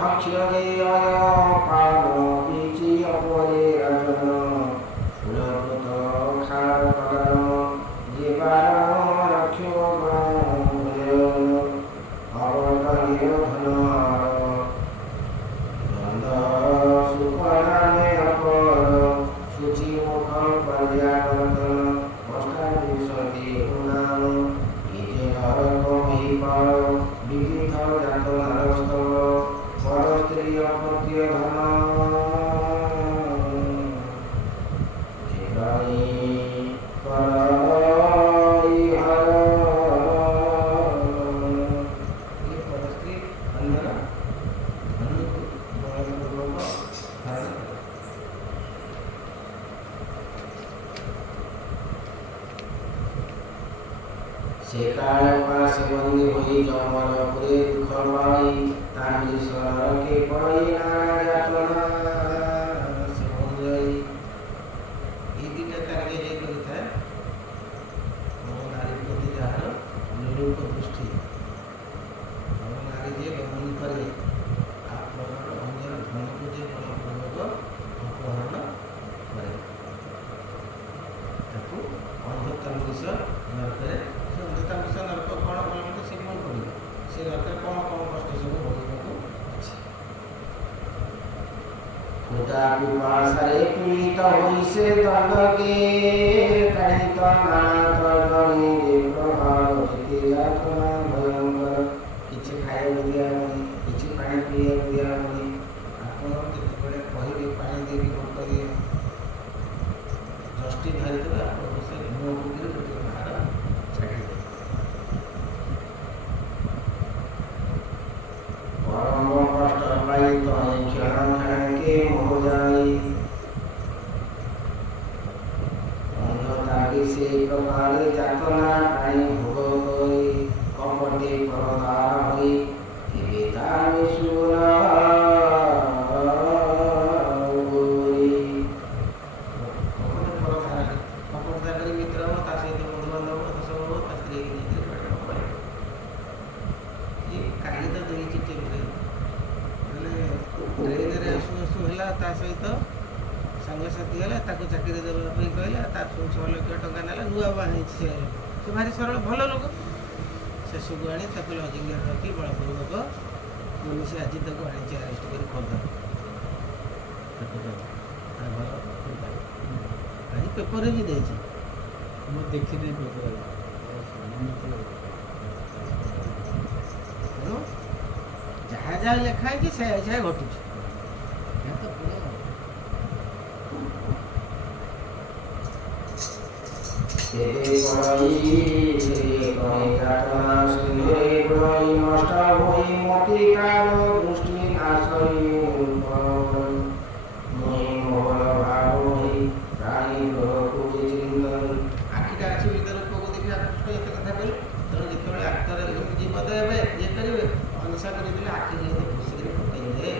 ଭକ୍ଷ୍ୟ ଯେ ଅୟ ପାଦ ବିଚି ଅପରେ ରାଜନ କୁଳକୃତ ଖାର ପ୍ରଦାନ ଯେ ବାରଣ ରକ୍ଷ ଭଜନ ଅବତରୀୟ ଧନ ଗନ୍ଧ ସୁପରାନେ ଅପର ସୂଚି ମୁଖ ପର୍ଯ୍ୟାବର୍ତ୍ତନ অষ্টাবিংশতি নাম নিজে নরক মহিপাল বিবিধ জাত নারস্তব পর স্ত্রী অপত্য ধন জীবনী করই হর এই পরস্ত্রী অন্যরা ধনকে বলপূর্বক ধারণ করে সে কাল পাশে বন্দী হই জমর পুরে দুঃখ পাই তাঁরি স্বরকে পড়ি নানা যাতনা সে বন্ধুই এই দুইটা কার্য যে করিଥାଏ নারী প্রতি যাହାର নিরূপ দৃষ্টি নারী যে গমন করে আপনার অন্যের ধনକୁ যে বলপূর্বক অপহରଣ করে ତାକୁ ଅନ୍ଧତା ବିଷ ନରକରେ ସେ ଅନ୍ଧତା ବିଷ ନରକ କ'ଣ ଭଲ ମନ୍ଦ ସେ କ'ଣ କରିବ ସେ ନରକରେ କ'ଣ କଷ୍ଟ ସବୁ ଭୋଗିବାକୁ ଅଛି ଖୋଦା ପିପାସାରେ ପୀଡ଼ିତ ହୋଇ ସେ ଦଣ୍ଡକେ ତାଡ଼ିତ ନାଥ ଜଣି ରେ ପ୍ରଭାବ ଯେତେ ଯାତନା ଭୟଙ୍କର କିଛି ଖାଇବାକୁ ଦିଆହେବନି କିଛି ପାଣି ପିଇବାକୁ ଦିଆହେବନି ଆପଣ ଯେତେବେଳେ କହିବେ ପାଣି ଦେଇକି ଭୋଗ କରିବେ ଜଷ୍ଟି ଧରିଦେବେ ଆପଣଙ୍କୁ ସେ ମୁହଁକୁ ଗୋଟିଏ ବାହାର ଛାଡ଼ିଦେବେ ପରମ କଷ୍ଟ ପାଇ ତହିଁ କ୍ଷଣ କ୍ଷଣକେ ମୋହ ଯାଇ ଅନ୍ଧତାକେ ସେ ପ୍ରକାରେ ଯାତନା ପାଣି ଭୋଗ କରି କପଟେ ପରଦାର ହୋଇ ଏବେ ତାରେ ଶୁଣ ଟ୍ରେନରେ ଆସୁ ଆସୁ ହେଲା ତା ସହିତ ସାଙ୍ଗସାଥି ହେଲା ତାକୁ ଚାକିରି ଦେବା ପାଇଁ କହିଲା ତା 6 ଲକ୍ଷ ଟଙ୍କା ନେଲା ନୂଆ ବାହା ହେଇଛି ସେ ଭାରି ସରଳ ଭଲ ଲୋକ ଶେଷକୁ ଆଣି ତାକୁ ଲଜିଂରେ ରଖି ବଳପୂର୍ବକ ପୋଲିସ ଆଜି ତାକୁ ଆଣିଛି ଆରେଷ୍ଟ କରି ଖୋର୍ଦ୍ଧା ଆଜି ପେପରରେ ବି ଦେଇଛି ମୁଁ ଦେଖିନି ତେଣୁ ଯାହା ଯାହା ଲେଖା ହେଇଛି ସେୟା ସେୟା ଘଟୁଛି ନଷ୍ଟ ହୋଇ ମତି କାଳ ଦୃଷ୍ଟି ନାଶ ବୋଧେ ଏବେ ଇଏ କରିବେ ଅନିଶା କରିଦେଲେ ଆଖି ଯେମିତି ଘୁଷିକିରି ପକେଇଲେ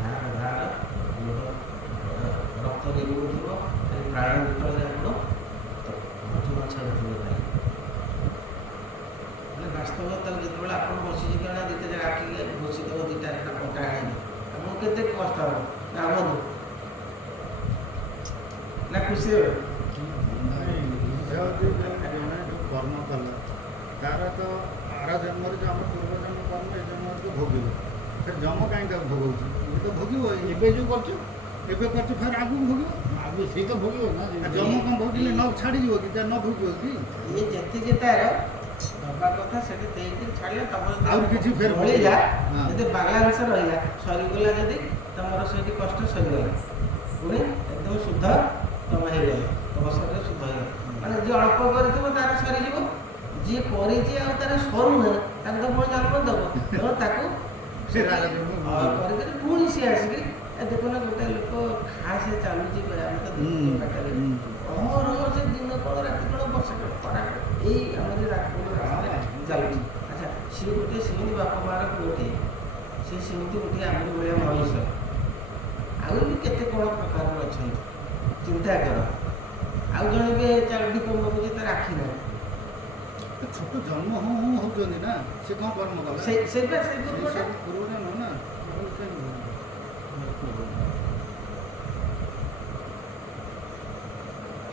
ଧାର ଧାର ରକ୍ତ ନିଗୁଥିବ ପ୍ରାଣ ଯେତେବେଳେ ଆପଣ ମଝି ମାଛ ଦେଖିବେ ଭାଇ ମାନେ ବାସ୍ତବ ତାକୁ ଯେତେବେଳେ ଆପଣ ବସିଛି କାରଣ ଦୁଇଟା ଜାଗା ଆଖିକି ଘୁଷିଦେବ ଦୁଇଟା একটা କଣ୍ଟା ଆଣିକି ଆପଣଙ୍କୁ କେତେ କଷ୍ଟ ହେବ ନା ଆମକୁ ନା ଖୁସି ହେବେ ଜଣେ ଯେଉଁ କର୍ମ କଲା ତାର ତ ଆର ଜନ୍ମରେ ଯେଉଁ ଆମ ପୂର୍ବଜନ୍ମ କର୍ମ ଏ ଜନ୍ମରେ ତ ଭୋଗିବ ଫେର ଜନ୍ମ କାହିଁ ତାକୁ ଭୋଗଉଛି ଇଏ ତ ଭୋଗିବ ଏବେ ଯେଉଁ କରୁଛୁ ଏବେ କରୁଛୁ ଫେର ଆଗକୁ ଭୋଗିବ ଆଗକୁ ସେଇ ତ ଭୋଗିବ ନା ଜନ୍ମ କ'ଣ ଭୋଗିଲେ ନ ଛାଡ଼ିଯିବ କି ତା ନ ଭୋଗିବ କି ଇଏ ଯେତିକି ତାର ଦବା କଥା ସେଠି ଦେଇକି ଛାଡ଼ିଲେ ତମର ଆହୁରି କିଛି ଫେର ବଳିଲା ହଁ। ଯଦି ବାଲାନ୍ସ ରହିଲା ସରିଗଲା ଯଦି ତମର ସେଇଠି କଷ୍ଟ ସରିଗଲା ପୁଣି ଏକଦମ ଶୁଦ୍ଧ ତମେ ହେଇଗଲ ତମ ଶରୀର ଶୁଦ୍ଧ ହେଇଗଲା ମାନେ ଯିଏ ଅଳ୍ପ କରିଥିବ ତାର ସରିଯିବ ଯିଏ କରିଛି ଆଉ ତାର ସରୁନି ତାକୁ ତ ପୁଣି ଜନ୍ମ ଦେବ ତେଣୁ ତାକୁ ସେ ରାଜା ଜନ୍ମ କରିକି ପୁଣି ସିଏ ଆସିକି ଦେଖୁନ ଗୋଟେ ଲୋକ ଖାସ ଚାଲୁଛି ଆମେ ତ ଦେଖୁଛୁ ପାଟରେ ଅହରହ ସେ ଦିନ କ'ଣ ରାତି କ'ଣ ବର୍ଷା କ'ଣ ଖରା ଏଇ ଆମର ରାସ୍ତାରେ ଚାଲୁଛି ଆଚ୍ଛା ସିଏ ଗୋଟିଏ ସେମିତି ବାପା ମାଆର ପୁଅଟିଏ ସିଏ ସେମିତି ଗୋଟିଏ ଆମରି ଭଳିଆ ମଣିଷ ଆହୁରି ବି କେତେ କ'ଣ ପ୍ରକାରର ଅଛନ୍ତି ଚିନ୍ତା କର ଆଉ ଜଣେ ବି ଚାଲୁଠି କମ ଯେ ତାର ଆଖି ନାହିଁ ଛୋଟ ଜନ୍ମ ହଉ ହଉ ହେଉଛନ୍ତି ନା ସେ କ'ଣ କର୍ମ କଲା ସେଇଟା ସେ ସବୁ ପୂର୍ବରେ ନୁହଁ ନା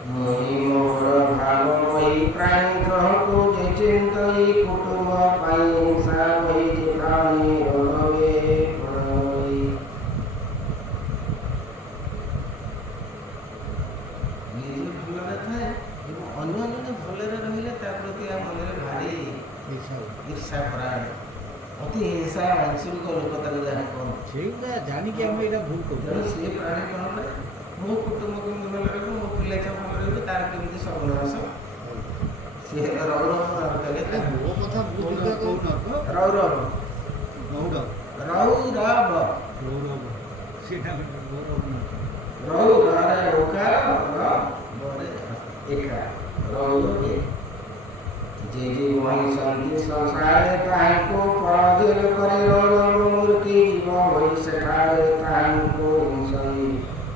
মই মোর ভাবই প্রাণ গ্রহকু যে চিন্তই কুটুম্ব পাই সাবই যে প্রাণী রবে প্রণয় নিজে ভଲରେ ଥାଏ ଏବଂ ଅନ୍ୟ ଜଣେ ଭଲରେ ରହିଲେ ତା ପ୍ରତି ଆମ ମନରେ ଭାରି ଈର୍ଷା ପରାୟଣ ଅତି ହିଂସା ଆଂଶିକ ଲୋକ ତାକୁ ଯାହା କହନ୍ତି ସେଇଟା ଜାଣିକି ଆମେ ଏଇଟା ଭୁଲ ତେଣୁ କରୁଛୁ ସିଏ ପ୍ରାଣୀ କ'ଣ କରେ ମୋ କୁଟୁମ୍ବ କେମିତି ଭଲ ରହିବ ମୋ ପିଲା ଛୁଆ ଭଲ ରହିବ ତାର କେମିତି ସର୍ବନାଶ ସିଏ ରୌରବ କଲେ ମୋ କଥା ବୁଝିବା କହୁନ ରୌରବ ଗୌରବ ରୌରବ ଗୌରବ ସେଟା ଗୌରବ ନା ରୌରରେ ଓକାର ରରେ ଏକା ରୌରବ যে যে মহিষান্তি সংসারে তাহাଙ୍କୁ পরাধীন করে রৌরব মূর্তি জীব হই সেখানে তাহাଙ୍କୁ হিংসই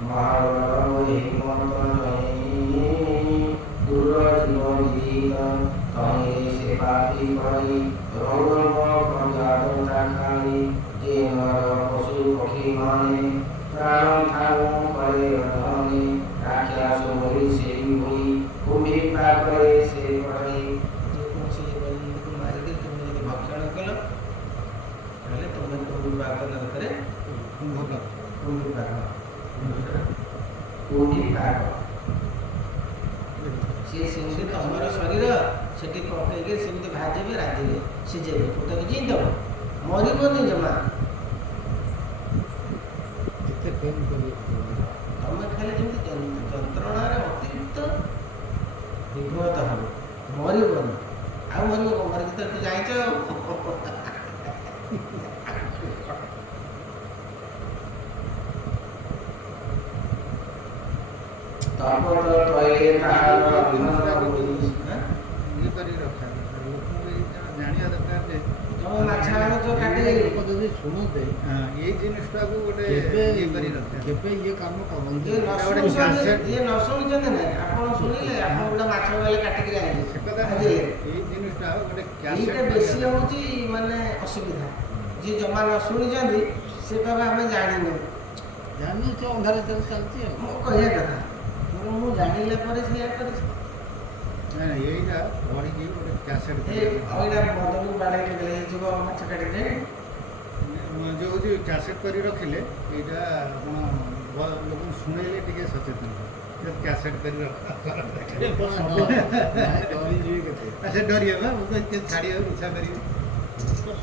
মহারব হিমন্ত নহি দূর জীব বিদিত তহে সে পাপি করি রৌরব প্রজাত তাখানি যে নর পশু পক্ষী মানে প্রাণ থানু করে রধনে রাখিয়া সুমরি সেই বই কুম্ভী পাকরে সে পড়াই ଯେକୌଣସି ଜୀବଜନ୍ତୁକୁ ମାରିକି ତୁମେ ଯଦି ଭକ୍ଷଣ କଲ ତାହେଲେ ତୁମେ କୁମ୍ଭୀପାକ ନରକରେ କୁମ୍ଭୀପାକ ସିଏ ସେମିତି ତମର ଶରୀର ସେଠି ପକେଇକି ସେମିତି ଭାଜିବେ ରାନ୍ଧିବେ ସିଝେଇବେ ଫୁଟକି ଜିଇଁଦବ ମରିବନି ଜମା କେତେ ପ୍ରେମ କରିବ ତମେ ଖାଲି ଯେମିତି ଯନ୍ତ୍ରଣାରେ ଅତିରିକ୍ତ ବିବ୍ରତ ହେବ ମରିବନି ଆଉ ମରିବ କ'ଣ ମରିକି ତ ଏଠି ଯାଇଛ ଆଉ ତପତ ତୈଳେ ତାହାର ଇଏ କରି ରଖା ଲୋକଙ୍କୁ ଏଇଟା ଜାଣିବା ଦରକାର ଯେ ତମେ ମାଛ ଆଣୁଛ କାଟିକି ଲୋକ ଯଦି ଶୁଣନ୍ତେ ଏଇ ଜିନିଷଟାକୁ ଗୋଟେ କେବେ ଇଏ କରି ରଖା କେବେ ଇଏ କାମ କରନ୍ତି ଯିଏ ନ ଶୁଣୁଛନ୍ତି ଯିଏ ନ ଶୁଣିଛନ୍ତି ନାହିଁ ଆପଣ ଶୁଣିଲେ ଆପଣ ଗୋଟେ ମାଛ ଗଲେ କାଟିକିରି ଆଣିଲେ ସେ କଥା ଭାଜିଲେ ଏଇ ଜିନିଷଟା ଗୋଟେ ଏଇଟା ବେଶୀ ହେଉଛି ମାନେ ଅସୁବିଧା ଯିଏ ଜମା ନ ଶୁଣିଛନ୍ତି ସେ କହିବେ ଆମେ ଜାଣିନୁ ଜାଣିନି ସେ ଅନ୍ଧାର ଚାଲିଛି ଆଉ ମୁଁ କହିବା କଥା ମୁଁ ଜାଣିଲା ପରେ ସେଇଆ କରିଛି ନାଇଁ ଏଇଟା ପଢ଼ିକି ଗୋଟେ କ୍ୟାସେଟ୍ ଏଇଟା ବଦଲକୁ ବାଡ଼େଇକି ଦେଲେ ହେଇଯିବ ମାଛ କାଟିକି ଯେଉଁ ହେଉଛି କ୍ୟାସେଟ୍ କରି ରଖିଲେ ଏଇଟା ଆପଣ ଲୋକଙ୍କୁ ଶୁଣେଇଲେ ଟିକେ ସଚେତନ କ୍ୟାସେଟ୍ କରି ଡରିଯିବେ କେତେ ସେ ଡରିବେ ବା ମୁଁ ତ ଛାଡ଼ିବାକୁ ଇଚ୍ଛା କରିବି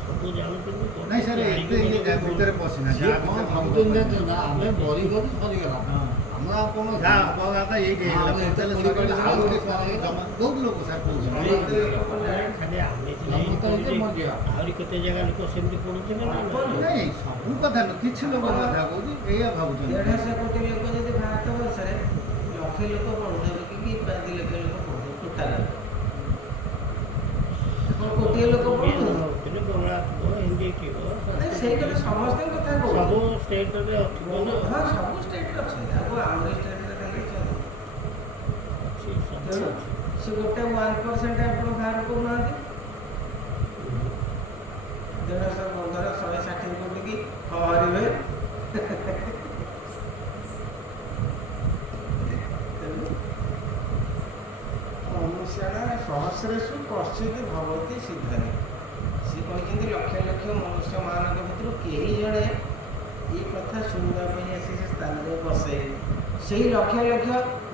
ସବୁ ଜାଣୁଛନ୍ତି ନାଇଁ ସାର୍ ଏତେ ଇଏ ଭିତରେ ପଶିନା ସିଏ କ'ଣ ଭାବୁଛନ୍ତି ଜାଣିଛ ନା ଆମେ ମରିଗଲୁ ସରିଗଲା ଆମର ଆଉ କ'ଣ ଯାହା ହବା କଥା ଏଇଠି ହେଇଗଲା ତାହେଲେ ସରିଗଲା ଆଉ ଗୋଟେ ଜମା ବହୁତ ଲୋକ ସାର୍ କହୁଛନ୍ତି ଖାଲି ଆମେ ଆହୁରି କେତେ ଜାଗା ଲୋକ ସେମିତି ପଡ଼ୁଥିବେ ନା ନାଇଁ ସବୁ କଥା ନୁହଁ କିଛି ଲୋକ କଥା କହୁଛି ଏଇଆ ଭାବୁଛନ୍ତି 150 କୋଟି ଲୋକ ଯଦି ଭାରତ ବର୍ଷରେ ଲକ୍ଷେ ଲୋକ ପଢ଼ୁଥିବେ କି 2 ଲକ୍ଷ ଲୋକ ପଢ଼ୁଥିବେ ଟୋଟାଲ କ'ଣ ଗୋଟିଏ ଲୋକ ସେଇ କଥା ସମସ୍ତଙ୍କ କଥା କହୁଛି। ସବୁ ଷ୍ଟେଟ୍ରେ ଅଛି ନା ହଁ ସବୁ ଷ୍ଟେଟ୍ରେ ଅଛନ୍ତି, ଆଉ ଆମର ଷ୍ଟେଟ୍ରେ କାହିଁକି ଅଛନ୍ତି? ଅଛି, ସବୁ ତେଣୁ ଅଛି। ସେ ଗୋଟେ 1% ଆପଣ ବାହାର କରୁନାହାନ୍ତି। 150 15 160 କୋଟି କି ହରିବେ। ତେଣୁ ମନୁଷ୍ୟନା ସହସ୍ରେଷୁ କଶ୍ଚିତ୍ ଭବତି ସିଦ୍ଧରେ। ସେ କହିଛନ୍ତି ଲକ୍ଷ ଲକ୍ଷ ମନୁଷ୍ୟମାନଙ୍କ ଭିତରୁ କେହି ଜଣେ ଏ କଥା ଶୁଣିବା ପାଇଁ ଆସି ସେ ସ୍ଥାନରେ ବସେ। ସେହି ଲକ୍ଷ ଲକ୍ଷ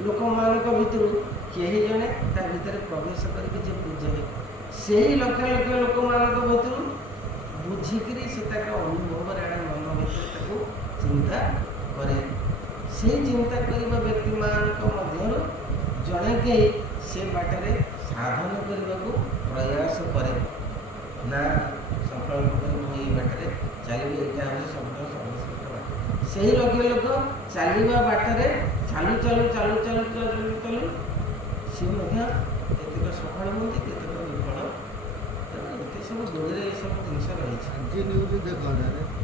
ଲୋକମାନଙ୍କ ଭିତରୁ କେହି ଜଣେ ତା ଭିତରେ ପ୍ରବେଶ କରିକି ଯେ ବୁଝେ, ସେହି ଲକ୍ଷ ଲକ୍ଷ ଲୋକମାନଙ୍କ ଭିତରୁ ବୁଝିକିରି ସେ ତାଙ୍କ ଅନୁଭବରେ ଆଣେ, ମନ ଭିତରେ ତାକୁ ଚିନ୍ତା କରେ। ସେହି ଚିନ୍ତା କରିବା ବ୍ୟକ୍ତିମାନଙ୍କ ମଧ୍ୟରୁ ଜଣେ କେହି ସେ ବାଟରେ ସାଧନ କରିବାକୁ ପ୍ରୟାସ କରେ ନା, ସଂକଳ୍ପ କରି ମୁଁ ଏଇ ବାଟରେ ଚାଲିବି, ଏଇଟା ହେଉଛି ସବୁଠାରୁ ସର୍ବଶ୍ରେଷ୍ଠ ବାଟ। ସେହି ଲକ୍ଷ ଲୋକ ଚାଲିବା ବାଟରେ ଚାଲୁ ଚାଲୁ ଚାଲୁ ଚାଲୁ ଚାଲୁ ଚାଲୁ ସେ ମଧ୍ୟ କେତେକ ସଫଳ ହୁଅନ୍ତି, କେତେକ ବିଫଳ। ତେଣୁ ଏତେ ସବୁ ଦୂରରେ ଏସବୁ ଜିନିଷ ରହିଛି। ଆଜି ନ୍ୟୁଜ୍ ଦେଖ,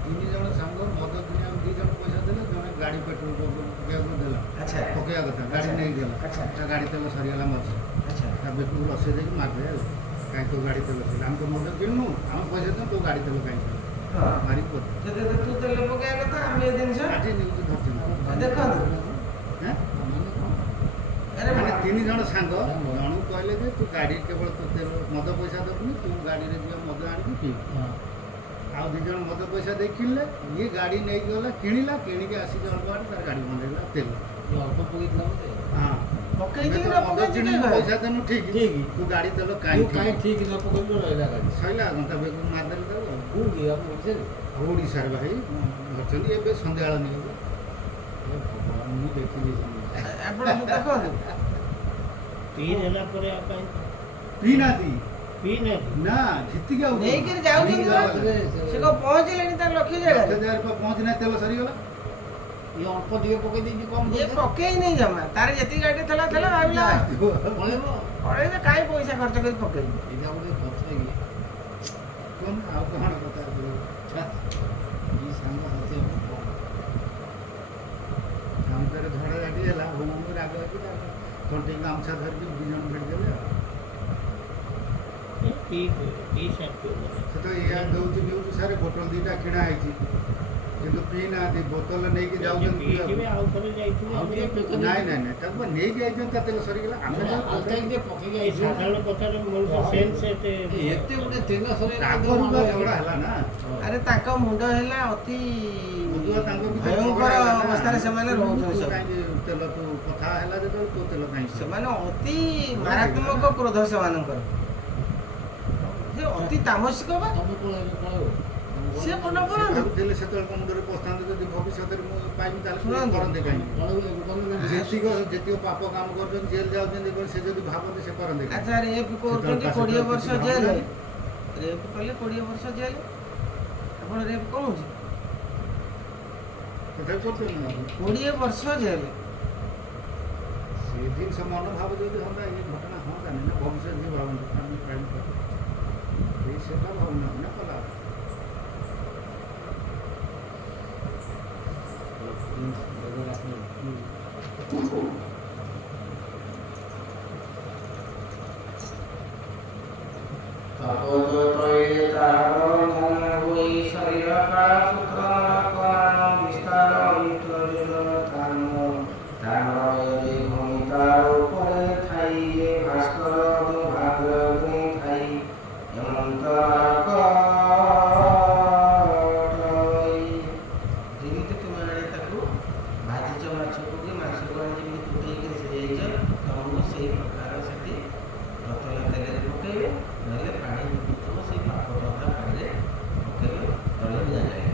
3 ଜଣ ସାଙ୍ଗ ମଦ କିଣିବାକୁ 2 ଜଣ ପଇସା ଦେଲେ, ଜଣେ ଗାଡ଼ି ପେଟ୍ରୋଲ ପକେଇବାକୁ ଦେଲା, ଆଚ୍ଛା ପକେଇବା କଥା ଗାଡ଼ି ଆଚ୍ଛା। ନେଇଗଲା, ଆଚ୍ଛା। ତା ଗାଡ଼ି ତେଲ ସରିଗଲା ମଝିରେ, ଆଚ୍ଛା ତା ବେକକୁ ରସେଇ ଦେଇକି ମାରିଦେଲେ। ଆଉ କାହିଁ ତୋ ଗାଡ଼ି ତେଲ ସରିଲା, ଆମେ ତ ମଦ କିଣୁନୁ, ଆମେ ପଇସା ଦେଉ, ତୋ ଗାଡ଼ି ତେଲ କାହିଁ ସରିଲା, ହଁ, ମାରିକି ପଡେ। ଯଦି ତୁ ତେଲ ପକେଇବା କଥା ଆମେ ଏ ଜିନିଷ ଆଜି ନ୍ୟୁଜ୍ ଧରିଛନ୍ତି। ଦେଖନ୍ତୁ। ହେଁ? ଆରେ ମାନେ 3 ଜଣ ସାଙ୍ଗ ଜଣକୁ କହିଲେ ଯେ ତୁ ଗାଡ଼ି କେବଳ ତୁ ତେଲ ମଦ ପଇସା ଦେବୁନି, ତୁ ଗାଡ଼ିରେ ଯିବା ମଦ ଆଣିକି ପିଇବୁ। ଆଉ 2 ଜଣ ମଦ ପଇସା ଦେଇ କିଣିଲେ, ଇଏ ଗାଡ଼ି ନେଇକି ଗଲା, କିଣିକି ଆସିକି ଅଳ୍ପ ବାଟ ତାର ଗାଡ଼ି ବନ୍ଧେଇଲା ତେଲ। ଅଳ୍ପ ପକେଇଥିଲା ବୋଧେ। ହଁ, ପକେଇଛି ଆମେ କି ତ ନା ମଦ ପକେଇଛି କିଣିକି କେବେ? ପଇସା ଦେନୁ ଠିକ୍, ଠିକ୍। ତୁ ଗାଡ଼ି ତେଲ ତୁ କାହିଁ କାହିଁ ଠିକ୍ ନ ପକେଇଲୁ ରହିଲା ଗାଡ଼ି। ସଇଲା ଘଣ୍ଟା ବେଗକୁ ମାରିଦେଲେ ତାକୁ। କୋଉଠି ଆମ ଓଡ଼ିଶାରେ? ଆଉ ଓଡ଼ିଶାରେ ଭାଇ ଧରିଛନ୍ତି, ଏବେ ସନ୍ଧ୍ୟାବେଳ ନେଇଗଲେ। ମୁଁ ଦେଖିଲି ଆପଣ ଦେଖନ୍ତୁ ପିଇ ଦେଲା ପରେ ଆଉ କାହିଁ ପିଇନାହାନ୍ତି ପିଇ ନାହାନ୍ତି। ନା, ଜିତିକି ଆଉ ନେଇକିରି ଯାଉଛନ୍ତି ନେଇକି ବା। ଯାଉଛନ୍ତି। ସେ କଣ ପହଞ୍ଚିଲେଣି ତାର ଲକ୍ଷ୍ୟ ଜାଗାରେ? ଲକ୍ଷ ଜାଗାରେ ପହଞ୍ଚି ନାହିଁ, ତେଲ ସରିଗଲା। ଇଏ ଅଳ୍ପ ଟିକେ ପକେଇ ଦେଇଛି କମ୍ ଇଏ ପକେଇ ନେଇ ଜମା, ତାର ଯେତିକି ଗାଡ଼ି ଥିଲା ଥିଲା, ଭାବିଲା ପଳେଇବ। ପଳେଇଲେ କାହିଁ ପଇସା ଖର୍ଚ୍ଚ କରି ପକେଇବି। ଏଇଟା ଗୋଟେ କଥା କି କଣ ଆଉ କଣ କଥା ଏଇ ସାଙ୍ଗ ସାଥି ଆମ ଆମ ତାର ଝଡ଼ାଝାଟି ହେଲା, ଭଉଣୀ ରାଗ ହେଇକି ତଣ୍ଟି ଗାମୁଛା ଧରିକି 2 ଜଣ ଭିଡ଼ିଦେଲେ। ଆଉ ପିଇ ସାରିଥିବ ସେ ତ ଏଇଆ ଦେଉଛି ନ୍ୟୁଜ୍, ସାର୍ ବୋତଲ 2ଟା କିଣା ହେଇଛି କିନ୍ତୁ ପିଇ ନାହାନ୍ତି, ବୋତଲ ନେଇକି ଯାଉଛନ୍ତି ପିଇଥିବେ, ପିଇବାକୁ। ଆଉ ଥରେ ଯାଇଥିବେ। ଆଉ ଟିକେ ପେକ ନାଇଁ ନାଇଁ ନାଇଁ, ତାକୁ ବା ନେଇକି ଯାଇଛନ୍ତି, ତା ତେଲ ସରିଗଲା। ଆମେ ତ ହାଲକା ଟିକେ ପକେଇକି ଏଇ ସାଧାରଣ କଥାରେ ମଣିଷ ସେନ୍ସ ଏତେ ଏତେ ଗୋଟେ ତେଲ ଆଗରୁ ବା ଝଗଡ଼ା ହେଲା ନା। ଆରେ ତାଙ୍କ ମୁଣ୍ଡ ହେଲା ଅତି ବୁଧୁଆ ତାଙ୍କ ଭିତରେ ଭୟଙ୍କର ଝଗଡ଼ା ହେଲା ନା। ଅବସ୍ଥାରେ ସେମାନେ ରହୁଛନ୍ତି ତୁ ସବୁ। କାହିଁକି ତେଲ, ତୁ କଥା ହେଲା ଯେତେବେଳେ ତୋ ତେଲ କାହିଁକି ସେମାନେ ଅତି ମାରାତ୍ମକ କ୍ରୋଧ ସେମାନଙ୍କର, ଯେ ଅତି ତାମସିକ ବା। ତମେ ପଳେଇବ। ସିଏ ମନ ସେ ପଡ଼ନ୍ତି। ଭାବୁଥିଲେ ସେତେବେଳେ ମୋ ମୁଣ୍ଡରେ ପଶିଥାନ୍ତେ, ଯଦି ଭବିଷ୍ୟତରେ ମୁଁ ପାଇବି ତାହେଲେ ସେ ଶୁଣନ୍ତୁ। କରନ୍ତେ କାହିଁକି। ଯେତିକି ଯେତିକି ପାପ କାମ କରୁଛନ୍ତି, ଜେଲ୍ ଯାଉଛନ୍ତି, ସେ ଯଦି ଭାବନ୍ତି ସେ କରନ୍ତେ କାହିଁକି। ଆଚ୍ଛା ରେପ୍ କରୁଛନ୍ତି 20 ବର୍ଷ ଜେଲ୍, ରେପ୍ କଲେ 20 ବର୍ଷ ଜେଲ୍, ଆପଣ ରେପ୍ କହୁଛି ତଥାପି କରୁଛନ୍ତି ନା। 20 ବର୍ଷ ଜେଲ୍। ସେ ଜିନିଷ ମନୋଭାବ ଯଦି ହୁଅନ୍ତା, ଏ ଘଟଣା ହୁଅନ୍ତାନି ନା। ଭବିଷ୍ୟତ ଯିଏ ଭାବନ୍ତି ଆମେ କ୍ରାଇମ୍ କରୁ, ଏଇ ସେଟା ଭାବୁନାହାନ୍ତି ନା କଲା। ଯେମିତି ତୁମେ ଆଣି ତାକୁ ଭାଜିଛ ମାଛକୁ, କି ମାଛକୁ ଆଣି ଯେମିତି ଫୁଟେଇକି ସିଝେଇଛ, ତମକୁ ସେଇ ପ୍ରକାର ସେଠି ତତଲା ତେଲରେ ପକେଇବେ, ନହେଲେ ପାଣି ଫୁଟୁଥିବ ସେଇ ପାପ କଥା ପାଣିରେ ପକେଇବେ, ତଳେ ଦିଆଯାଏ।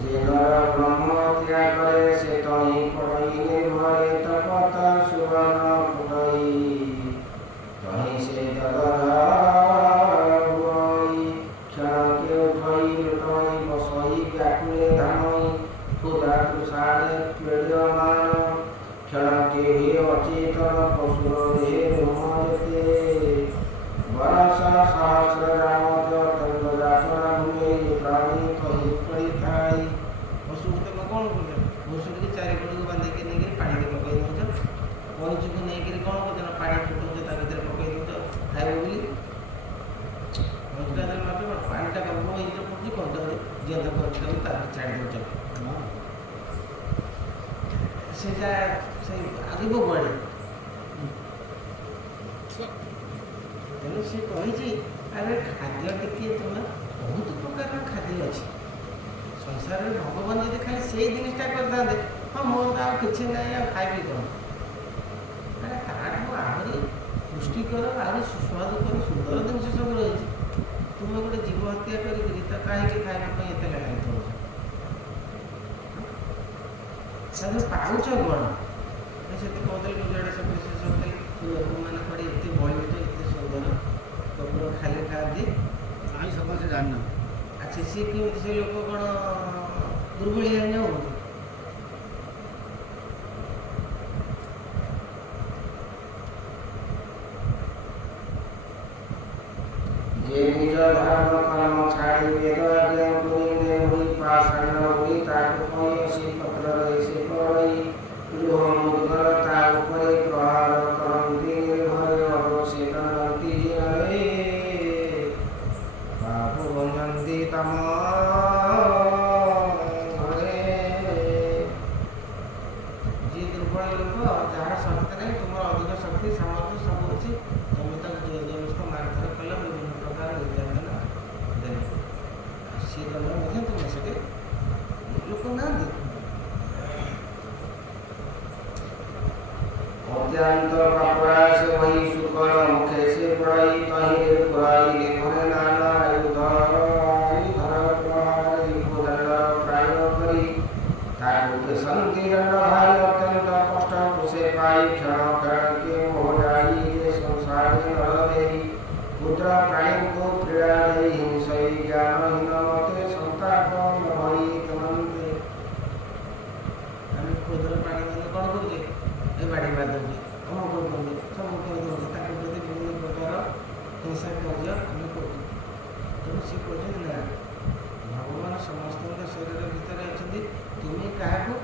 ଯେ ନର ବ୍ରହ୍ମ ତ୍ୟାଗରେ ସେ ତହିଁ ପଡ଼ଇ ନିର୍ଭରେ ତପତ ସୁବର୍ଣ୍ଣ ଫୁଟଇ ତହିଁ ବୈଧ କରିଦେବୁ ତାକୁ ଛାଡ଼ି ଦେଉଛ ସେଇଟା ସେଇ ଆଗିବ କୁଆଡ଼େ। ତେଣୁ ସେ କହିଛି ଆରେ ଖାଦ୍ୟ ଟିକିଏ ତୁମେ ବହୁତ ପ୍ରକାରର ଖାଦ୍ୟ ଅଛି ସଂସାରରେ ଭଗବାନ ଯଦି ଖାଲି ସେଇ ଜିନିଷଟା କରିଥାନ୍ତେ ହଁ ମୋର ତ ଆଉ କିଛି ନାହିଁ ଆଉ ଖାଇବି କ'ଣ ଆରେ ତାଠୁ ଆହୁରି ପୁଷ୍ଟିକର ଆହୁରି ସୁସ୍ୱାଦୁକର ସୁନ୍ଦର ଜିନିଷ ସବୁ ରହିଛି ତୁମେ ଗୋଟେ ଜୀବ ହତ୍ୟା କରିକିରି ତ କାହିଁକି ଖାଇବା ପାଇଁ ଏତେ ଲେଖାଏଁ ଦେଉଛ ତାକୁ ପାଉଛ କ'ଣ ସେଠି କହୁଥିଲେ ଗୁଜରାଟ ସବୁ ବିଶେଷ କହୁଥିଲେ ଲୋକମାନେ କୁଆଡ଼େ ଏତେ ବଳିଷ୍ଠ ଏତେ ସୁନ୍ଦର କପୁର ଖାଲି ଖାଆନ୍ତି କାହିଁ ସମସ୍ତେ ଜାଣିନା ଆଚ୍ଛା ସିଏ କେମିତି ସେ ଲୋକ କ'ଣ ଦୁର୍ବଳିଆ ହେଇଯାଉ ଯେ ନିଜ ଧର୍ମ କର୍ମ ଛାଡ଼ି ବେଦ ଆଜ୍ଞାକୁ ନିନ୍ଦେ ହୋଇ ପାଷାଣ୍ଡ ହୋଇ ତାକୁ କହି ଅସି ପତ୍ରରେ ସେ ପଡ଼ଇ ଗୃହ ମୁଦ୍ଗର ତା ଉପରେ ପ୍ରହାର କରନ୍ତି ନିର୍ଭୟ ସେ ଦଣ୍ଡନ୍ତି ଜିନରେ ବାବୁ ବନ୍ଦନ୍ତି ତମ ଘରେ। ଯିଏ ଦୁର୍ବଳ ଲୋକ ଯାହାର ଶକ୍ତି ନାହିଁ ତୁମର ଅଧିକ ଶକ୍ତି ସାମର୍ଥ୍ୟ ସବୁ ଅଛି ତମେ ତାକୁ ଜବରଦସ୍ତ ମାରଧର କଲେ ବିଭିନ୍ନ ପ୍ରକାର ନିର୍ଯାତନା ଦେଲେ ସିଏ ଦଣ୍ଡ ମଧ୍ୟ ତୁମେ ସେଠି ଲୋକ ନାହାନ୍ତି। ଅତ୍ୟନ୍ତ ପାପରାଶ ହୋଇ ଶୁକର ମୁଖେ ସେ ପଡ଼ଇ ତହିଁରେ ପୁରାଇଲେ ଘରେ ନାନା ଆୟୁଧର ପ୍ରହାରୀ ଭୂଦଣ୍ଡ ପ୍ରାୟ କରି ତାକୁ ପେଶନ୍ତି ଦଣ୍ଡ ଭାଇ ଅତ୍ୟନ୍ତ କଷ୍ଟକୁ ସେ ପାଇ କ୍ଷଣ କ୍ଷଣକେ ମୋହ ଯାଇ ଯେ ସଂସାରେ ନର ଦେଇ ପୁତ୍ର ପ୍ରାଣୀଙ୍କୁ ପୀଡ଼ା ଦେଇ ହିଂସଇ ଜ୍ଞାନହୀନ ମତେ ସନ୍ତାପ ନ ହୋଇ ଦେମନ୍ତେ। ଆମେ କ୍ଷୁଦ୍ର ପ୍ରାଣୀମାନେ କ'ଣ କରୁଛେ ଏ ବାଡ଼ି ମାରି ଦେଉଛେ ଅମୁକ କରୁଛନ୍ତି ସବୁ କରିଦେଉଛେ ତାଙ୍କ ପ୍ରତି ବିଭିନ୍ନ ପ୍ରକାର ହିଂସା କାର୍ଯ୍ୟ ଆମେ କରୁଛୁ। ତେଣୁ ସେ କହୁଛନ୍ତି ନା ଭଗବାନ ସମସ୍ତଙ୍କ ଶରୀର ଭିତରେ ଅଛନ୍ତି ତୁମେ କାହାକୁ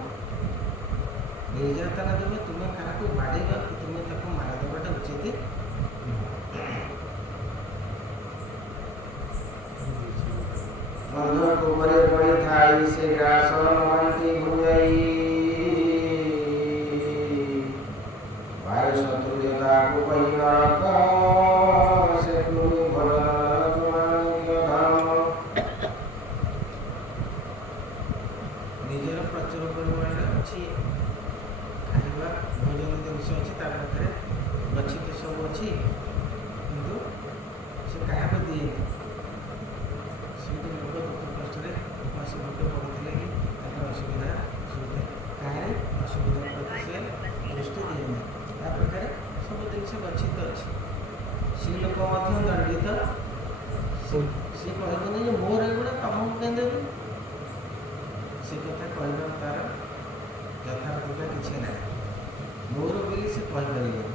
ନିର୍ଯାତନା ଦେବ ତୁମେ କାହାକୁ ବାଡ଼େଇବ ତୁମେ ତାକୁ ମାରିଦେବାଟା ଉଚିତ ଅନ୍ଧକୁ ଉପରେ ପଡ଼ିଥାଇ ସେ ଗ୍ରାସ ନବାନ୍ତି ଭୁଞ୍ଜାଇ ବାୟୁ ଶତ୍ରୁତାକୁ କହି ନରକ ସେ କୃମି ଭୋଜନ ଜୁଆଣିକ ଧର୍ମ ନିଜର ପ୍ରଚୁର ପରିମାଣରେ ଅଛି ଖାଇବା ଭୋଜନ ଜିନିଷ ଅଛି ତା ପାଖରେ ଗଚ୍ଛିତ ସବୁ ଅଛି କିନ୍ତୁ ସେ କାହାକୁ ଦିଏନି ସେମିତି ଲୋକ ଦୁଃଖ କଷ୍ଟରେ ଉପାସ ଭୋଗ ପଡ଼ୁଥିଲେ କି ତାଙ୍କର ଅସୁବିଧା ସୁବିଧା କାହାରି ଅସୁବିଧା ପ୍ରତି ସେ ଦୃଷ୍ଟି ଦିଏନି ତା ପାଖରେ ସବୁ ଜିନିଷ ଗଚ୍ଛିତ ଅଛି ସେ ଲୋକ ମଧ୍ୟ ଦଣ୍ଡିତ ସେ କହିବନି ଯେ ମୋର ଏଗୁଡ଼ା ତମକୁ କେଁ ଦେବି ସେ କଥା କହିବା ତାର ଯଥାର୍ଥତା କିଛି ନାହିଁ ମୋର ବୋଲି ସେ କହିପାରିବନି।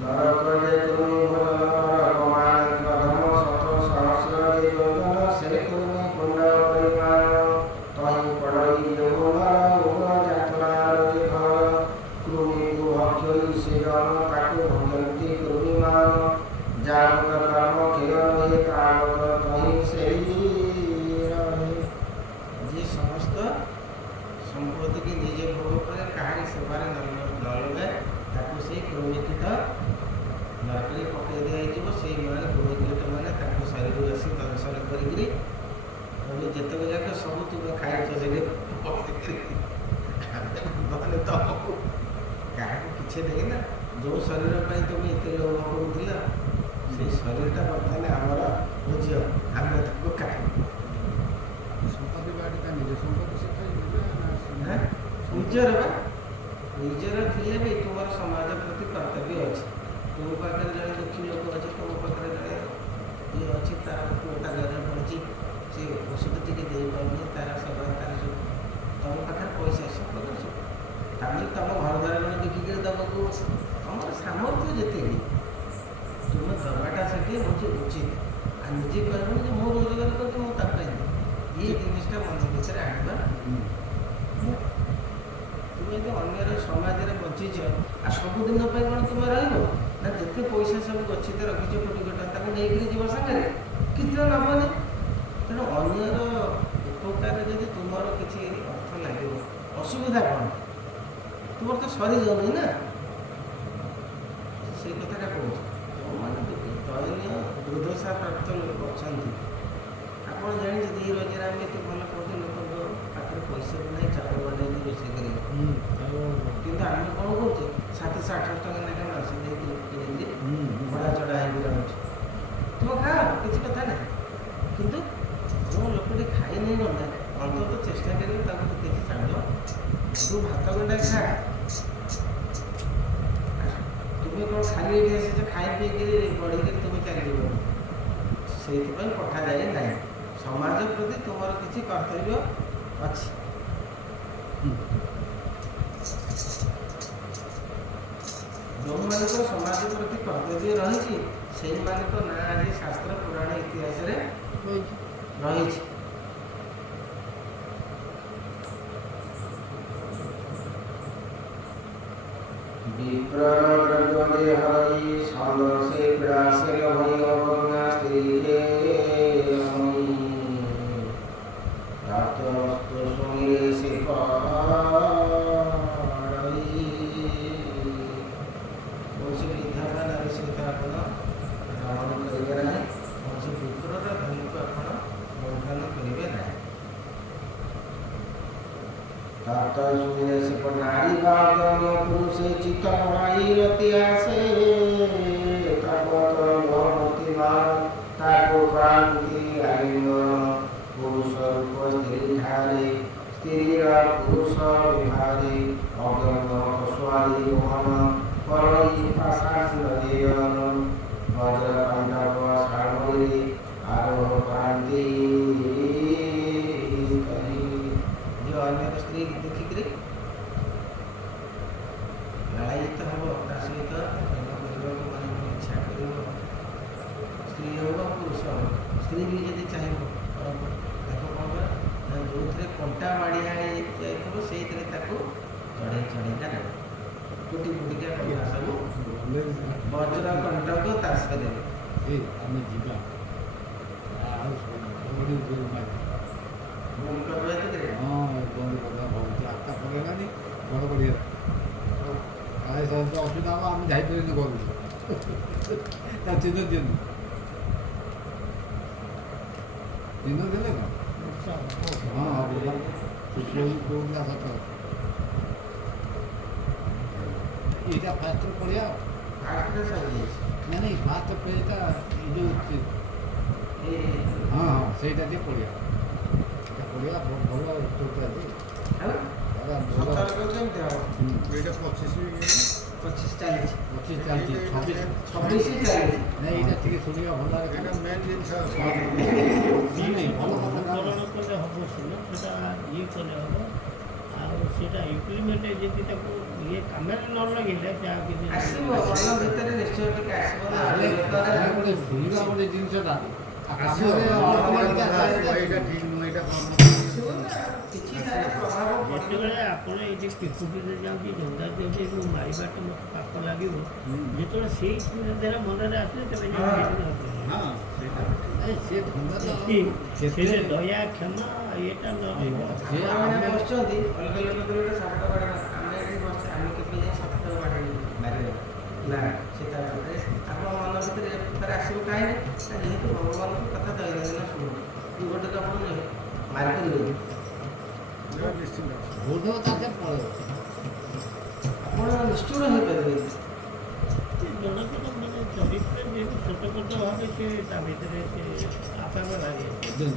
ନରକ ଯେ କୃମି ଭୋଜନ ନରକ ମାନ ଧର୍ମ ଶତ ସହସ୍ର ଯେ ଯୋଜନ ସେ କୃମି କୁଣ୍ଡ ପରିମାଣ ତହିଁ ପଡ଼ଇ ଯୌନ ଉଗ୍ର ଯାତନାର ଯେ ଘର କୃମିକୁ ଭକ୍ଷଇ ସେ ଜନ ତାକୁ ଭଜନ୍ତି କୃମିମାନ ଯାବତ କର୍ମ କ୍ଷୟ ନୁହେଁ ତାବତ ତହିଁ ସେଇ ରହେ। ଯିଏ ସମସ୍ତ ସମ୍ପତ୍ତିକି ନିଜେ ଭୋଗ କରେ କାହାରି ସେବାରେ ନ ଲଗାଏ ତାକୁ ସେଇ କୃମିକୀଟ ନରକରେ ପକାଇ ଦିଆଯିବ ସେଇମାନେ କୃମିକୀଟ ମାନେ ତାଙ୍କ ଶରୀରରୁ ଆସି ଦଂଶନ କରିକିରି ଯେତେକ ଯାକ ସବୁ ତୁମେ ଖାଇଛ ସେଠି ମାନେ ତମକୁ କାହାକୁ କିଛି ଦେଇନା ଯେଉଁ ଶରୀର ପାଇଁ ତୁମେ ଏତେ ଲୋଭ କରୁଥିଲ ସେଇ ଶରୀରଟା ବର୍ତ୍ତମାନ ଆମର ବୁଝିବ ଆମେ ତାକୁ ଖାଇବୁ ସମ୍ପତ୍ତି ବାଡ଼ିଟା ନିଜ ସମ୍ପତ୍ତି ସେ ଖାଇବେ ନା ନିଜର ବା ନିଜର ଥିଲେ ବି ତୁମର ସମାଜ ପ୍ରତି କର୍ତ୍ତବ୍ୟ ଅଛି ତୁମ ପାଖରେ ଜଣେ ଦୁଃଖୀ ଲୋକ ଅଛି ତୁମ ପାଖରେ ଜଣେ ଇଏ ଅଛି ତାର ପୁଅଟା ଘରେ ପଡ଼ିଛି ସେ ଔଷଧ ଟିକେ ଦେଇପାରୁନି ତାର ସେବା ତାର ସବୁ ତୁମ ପାଖରେ ପଇସା ସବୁ ସବୁ ତାମାନେ ତୁମ ଘର ଦ୍ୱାରା ଜଣେ ବିକିକିରି ଦେବାକୁ ତୁମର ସାମର୍ଥ୍ୟ ଯେତିକି ତୁମେ ଦେବାଟା ସେଠି ହେଉଛି ଉଚିତ ଆଉ ନିଜେ କହିବନି ଯେ ମୁଁ ରୋଜଗାର କରୁଛି ମୁଁ ତାକୁ ପାଇଁ ଇଏ ଜିନିଷଟା ମନ ଭିତରେ ଆଣିବା ତୁମେ ଯଦି ଅନ୍ୟର ସମାଜରେ ବଞ୍ଚିଛ ଆଉ ସବୁଦିନ ପାଇଁ କ'ଣ ତୁମେ ରହିବ ନା ଯେତେ ପଇସା ସବୁ ଗଚ୍ଛିତ ରଖିଛ କୋଟି କୋଟି ତାକୁ ନେଇକରି ଯିବ ସାଙ୍ଗରେ କିଛି ତ ନେବନି। ତେଣୁ ଅନ୍ୟର ଉପକାର ଯଦି ତୁମର କିଛି ଅର୍ଥ ଲାଗିବ, ଅସୁବିଧା କ'ଣ? ତୁମର ତ ସରିଯାଉନି ନା। ସେଇ କଥାଟା କହୁଛି। ଯେଉଁମାନେ ଦୟନୀୟ ଦୁର୍ଦ୍ଦଶା ପ୍ରାପ୍ତ ଲୋକ ଅଛନ୍ତି, ଆପଣ ଜାଣିଛନ୍ତି ଏଇ ରୋଜଗାର ଆମେ ଏତେ ଭଲ କରୁଛୁ, ଲୋକଙ୍କ ପାଖରେ ପଇସା ବି ନାହିଁ ଚାଉଳ ବନେଇକି ରୋଷେଇ କରିବାକୁ। କିନ୍ତୁ ଆମେ କ'ଣ କରୁଛେ, 700-800 ଟଙ୍କା ଲେଖା ମାସ ଦେଇକି କିଣିକି ଭଡ଼ା ଚଢ଼ା ହେଇକି ରହୁଛୁ। ତୁମ ଖାଅ, କିଛି କଥା ନାହିଁ। କିନ୍ତୁ ଯେଉଁ ଲୋକଟି ଖାଇ ନେଇ ଗଲା, ଅନ୍ତତଃ ଚେଷ୍ଟା କରିବେ ତାକୁ କିଛି ଚାଉଳ, ତୁ ଭାତ ଗଣ୍ଡା ଖା। ତୁମେ କ'ଣ ଖାଲି ଏଠି ଆସିଛ ଖାଇ ପିଇକିରି ବଢ଼ିକିରି ତୁମେ ଚାଲିଯିବ? ସେଇଥିପାଇଁ ପଠାଯାଏ ନାହିଁ। ସମାଜ ପ୍ରତି ତୁମର କିଛି କର୍ତ୍ତବ୍ୟ ଅଛି। ଯେଉଁମାନଙ୍କର ସମାଜ ପ୍ରତି କର୍ତ୍ତବ୍ୟ ରହିଛି, ସେଇମାନଙ୍କ ନାଁ ଆଜି ଶାସ୍ତ୍ର ପୁରାଣ ଇତିହାସରେ ରହିଛି। বিপ্রর দ্রব্য যে হরি সন্দর্শে বিরাসে লভৈ অবজ্ঞা স্ত্রীরে হরি রাতস্ত সমীরে সে পড়ি কৌশি বিদ্যাটা নারী সহিত আপন রাবণ করিবে না, কৌশি বিপ্রর ধনକୁ ଆପଣ বন্ধন করিবে না। তাতা সুমিরে সে নারী বাদন পুরুষে চিত্ত পড়াই রতি আসে তাপত মতিমান তাকো ক্রান্তি আলিঙ্গন পুরুষ রূপ স্ত্রী ধারে স্ত্রীরা পুরুষ বিহারে অজ্ঞান অস্বালী মোহন করই পাষাণ দেয়ন বজ্র পাণ্ডব সাগরে আরোহ ক্রান্তি ଅନ୍ୟ ସ୍ତ୍ରୀ ଦେଖିକିରି ଲାଳାୟିତ ହେବ, ତା ସହିତ ପ୍ରେମ କରିବାକୁ ମନେ ମନେ ଇଚ୍ଛା କରିବ। ସ୍ତ୍ରୀ ହେଉ ବା ପୁରୁଷ ହେଉ, ସ୍ତ୍ରୀ ବି ଯଦି ଚାହିଁବ ତାକୁ କ'ଣ କର ନା, ଯେଉଁଥିରେ କଣ୍ଟା ମାଡ଼ି ଯାଇଥିବ ସେଇଥିରେ ତାକୁ ଚଢ଼େଇ ଚଢ଼େଇକା ନେବ। କୁଟି କୁଟିକା କଣ୍ଟା ସବୁ ବଜ୍ର କଣ୍ଟାକୁ ତାସ ଦେବେ। ଆମେ ଯିବା ଆଉ ଭୁଲ କରିବା ସେଥିରେ ହଁ ବନ୍ଦ କଥା ଭାବୁଛି ଆଠଟା ପଳେଇଲାନି ବଡ଼ ବଢ଼ିଆ କାଳେ ସହିତ ଅସୁବିଧା ହେବ, ଆମେ ଯାଇପାରିବୁନି ଘରକୁ। ତା ଚିହ୍ନ ଦିଅନ୍ତୁ, ଚିହ୍ନ ଦେଲେ ନା ହଁ କହୁଥିଲା ସତ। ଏଇଟା ଫାଷ୍ଟ ପଢ଼ିଆ ଫାଷ୍ଟରେ ସରିଯାଇଛି। ନାଇଁ ଫାଷ୍ଟ ପେଜ୍ଟା ଏ ଯେଉଁ ହଁ ହଁ ସେଇଟା ଟିକେ ପଢ଼ିଆ ପଢ଼ିଆ ଭଲ ଉତ୍ତରଟା ଅଛି। ସତର୍କ କେମିତି ହେବ? ଏଇଟା 25 ଚାଲିଛି 25 ଚାଲିଛି 26 ଚାଲିଛି। ନାଇଁ ଏଇଟା ଟିକେ ଶୁଣିବା ଭଲ ଲାଗେ। ଏଇଟା ମେନ୍ ଜିନିଷ। ନାଇଁ ଭଲ କଥା ଅନୁକରଣ କଲେ ହେବ ସିନା, ସେଟା ଇଏ କଲେ ହେବ। ଆଉ ସେଇଟା ଇମ୍ପ୍ଲିମେଣ୍ଟ ଯଦି ତାକୁ ଇଏ କାମରେ ନ ଲଗେଇଲେ ସେ ଆଉ କିଛି ଆସିବ ମନ ଭିତରେ ନିଶ୍ଚୟ ଟିକେ ଆସିବ ନା। ଗୋଟେ ଶୁଣିବା ଗୋଟେ ଜିନିଷଟା ଆସିବ ଏଇଟା ଠିକ୍ ନୁହେଁ, ଏଇଟା କିଛି ତାର ପ୍ରଭାବ ପଡ଼ିବ। ଯେତେବେଳେ ଆପଣ ଏଇଠି ପିକୁଟିରେ ଯାଉଛି ଝଣ୍ଡା ଦିଅନ୍ତି ଯେଉଁ ମାରିବାଟା ମୋତେ ପାପ ଲାଗିବ, ଯେତେବେଳେ ସେଇ ଚିନ୍ତାଧାରା ମନରେ ଆସିଲେ ତେବେ ହଁ ସେଇଟା ସେ ଧନ୍ଦା ସେଥିରେ ଦୟା କ୍ଷମା ଏଇଟା ନ ରହିବ। ଆମେ ବସିଛନ୍ତି ଅଲଗା ଲୋକ ଗୋଟେ ଶବ୍ଦ ବାଡ଼େଇବା, ଆମେ ଏଠି ବସିଛେ, ଆମେ କେବେ ଯାଇ ଶବ୍ଦ ମାରିବା ନା। ସେ ତାପରେ ଆପଣ ମନ ଭିତରେ ତାର ଆସିବ କାହିଁକି ନା, ଯେହେତୁ ଭଗବାନଙ୍କ କଥା ଦୈନନ୍ଦିନ ଶୁଣୁଛୁ, ଗୋଟେ ଆପଣ ମାରିପାରିବେ, ନିଶ୍ଚିନ୍ତ। ବୋଧ ତାକେ ପଳେଇବ। ଆପଣ ନିଷ୍ଠୁର ହେଇପାରିବେ। ଜଣଙ୍କର ମାନେ ଚରିତ୍ର ଯେହେତୁ ସ୍ୱତଃପୃତ ଭାବେ ସେ ତା ଭିତରେ ସେ ଆପେ ଆପେ ବାହାରି ଆସିବ।